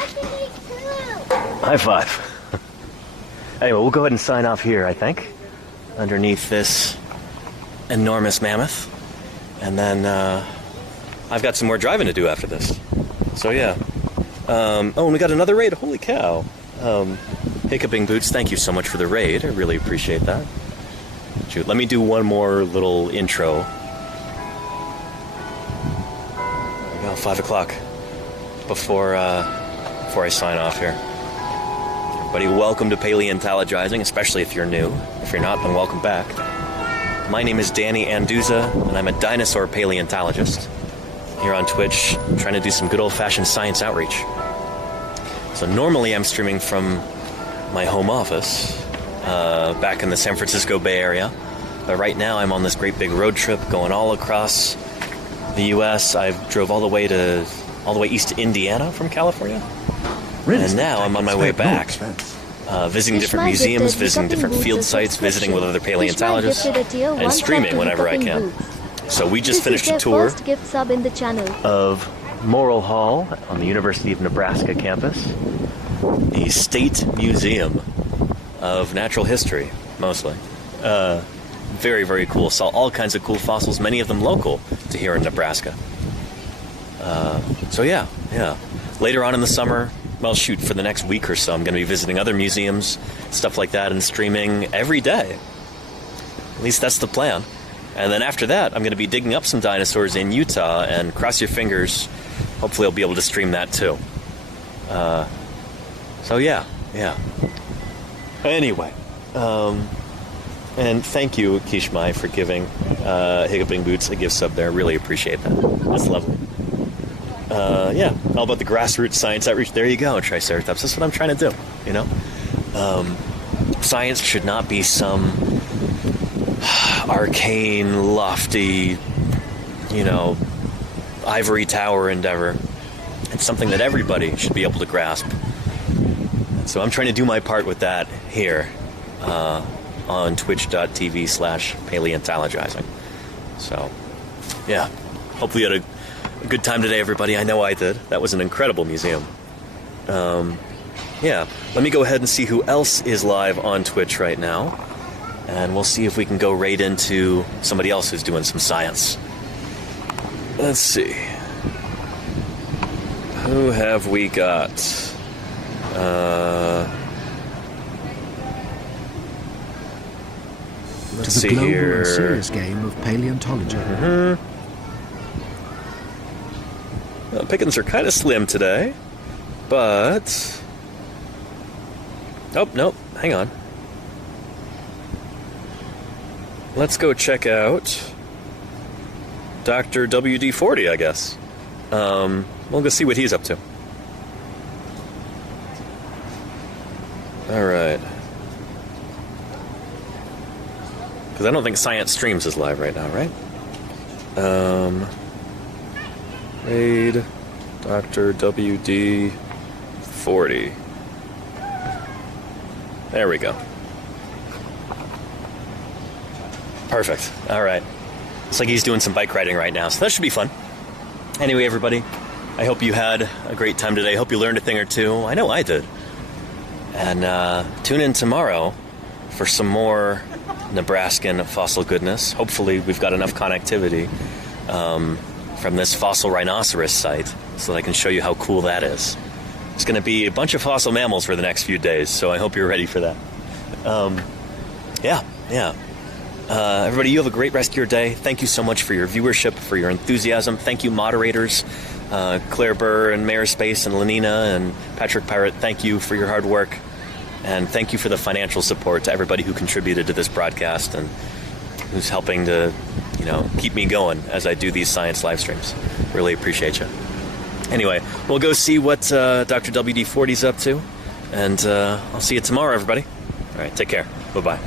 High five. Anyway, we'll go ahead and sign off here, I think, underneath this enormous mammoth. And then I've got some more driving to do after this. So yeah. Oh, and we got another raid. Holy cow. Hiccuping Boots, thank you so much for the raid. I really appreciate that. Shoot, let me do one more little intro. There we go, 5 o'clock. Before I sign off here. Everybody, welcome to Paleontologizing, especially if you're new. If you're not, then welcome back. My name is Danny Anduza, and I'm a dinosaur paleontologist. Here on Twitch, trying to do some good old-fashioned science outreach. So normally I'm streaming from my home office, back in the San Francisco Bay Area. But right now I'm on this great big road trip going all across the U.S. I drove all the way east to Indiana from California. And now I'm on my way back, visiting different museums, visiting different field sites, visiting with other paleontologists, and streaming whenever I can. So we just finished a tour of Morrill Hall on the University of Nebraska campus, the State Museum of Natural History, mostly. Very, very cool. Saw all kinds of cool fossils, many of them local to here in Nebraska. So yeah. Later on in the summer, well, shoot, for the next week or so, I'm going to be visiting other museums, stuff like that, and streaming every day. At least that's the plan. And then after that, I'm going to be digging up some dinosaurs in Utah, and cross your fingers, hopefully I'll be able to stream that too. So yeah. Anyway, and thank you, Kishmai, for giving Hiccuping Boots a gift sub there. Really appreciate that. That's lovely. Yeah, all about the grassroots science outreach. There you go, Triceratops. That's what I'm trying to do, you know? Science should not be some arcane, lofty, ivory tower endeavor. It's something that everybody should be able to grasp. So I'm trying to do my part with that here on twitch.tv/paleontologizing. So, yeah. Hopefully you had a good time today, everybody. I know I did. That was an incredible museum. Yeah. Let me go ahead and see who else is live on Twitch right now. And we'll see if we can go right into somebody else who's doing some science. Let's see. Who have we got? Let's to the see global here. and serious game of paleontology. Pickings are kind of slim today, but... Oh, nope. Hang on. Let's go check out Dr. WD-40, I guess. We'll go see what he's up to. All right. Because I don't think Science Streams is live right now, right? Raid Dr. WD-40. There we go. Perfect. All right. Looks like he's doing some bike riding right now, so that should be fun. Anyway, everybody, I hope you had a great time today. I hope you learned a thing or two. I know I did. And tune in tomorrow for some more Nebraskan fossil goodness. Hopefully we've got enough connectivity from this fossil rhinoceros site so that I can show you how cool that is. It's going to be a bunch of fossil mammals for the next few days, so I hope you're ready for that. Yeah. Everybody, you have a great rest of your day. Thank you so much for your viewership, for your enthusiasm. Thank you, moderators, Claire Burr and Mayor Space and Lenina and Patrick Pirate. Thank you for your hard work. And thank you for the financial support to everybody who contributed to this broadcast and who's helping to, keep me going as I do these science live streams. Really appreciate you. Anyway, we'll go see what Dr. WD-40's up to. And I'll see you tomorrow, everybody. All right, take care. Bye-bye.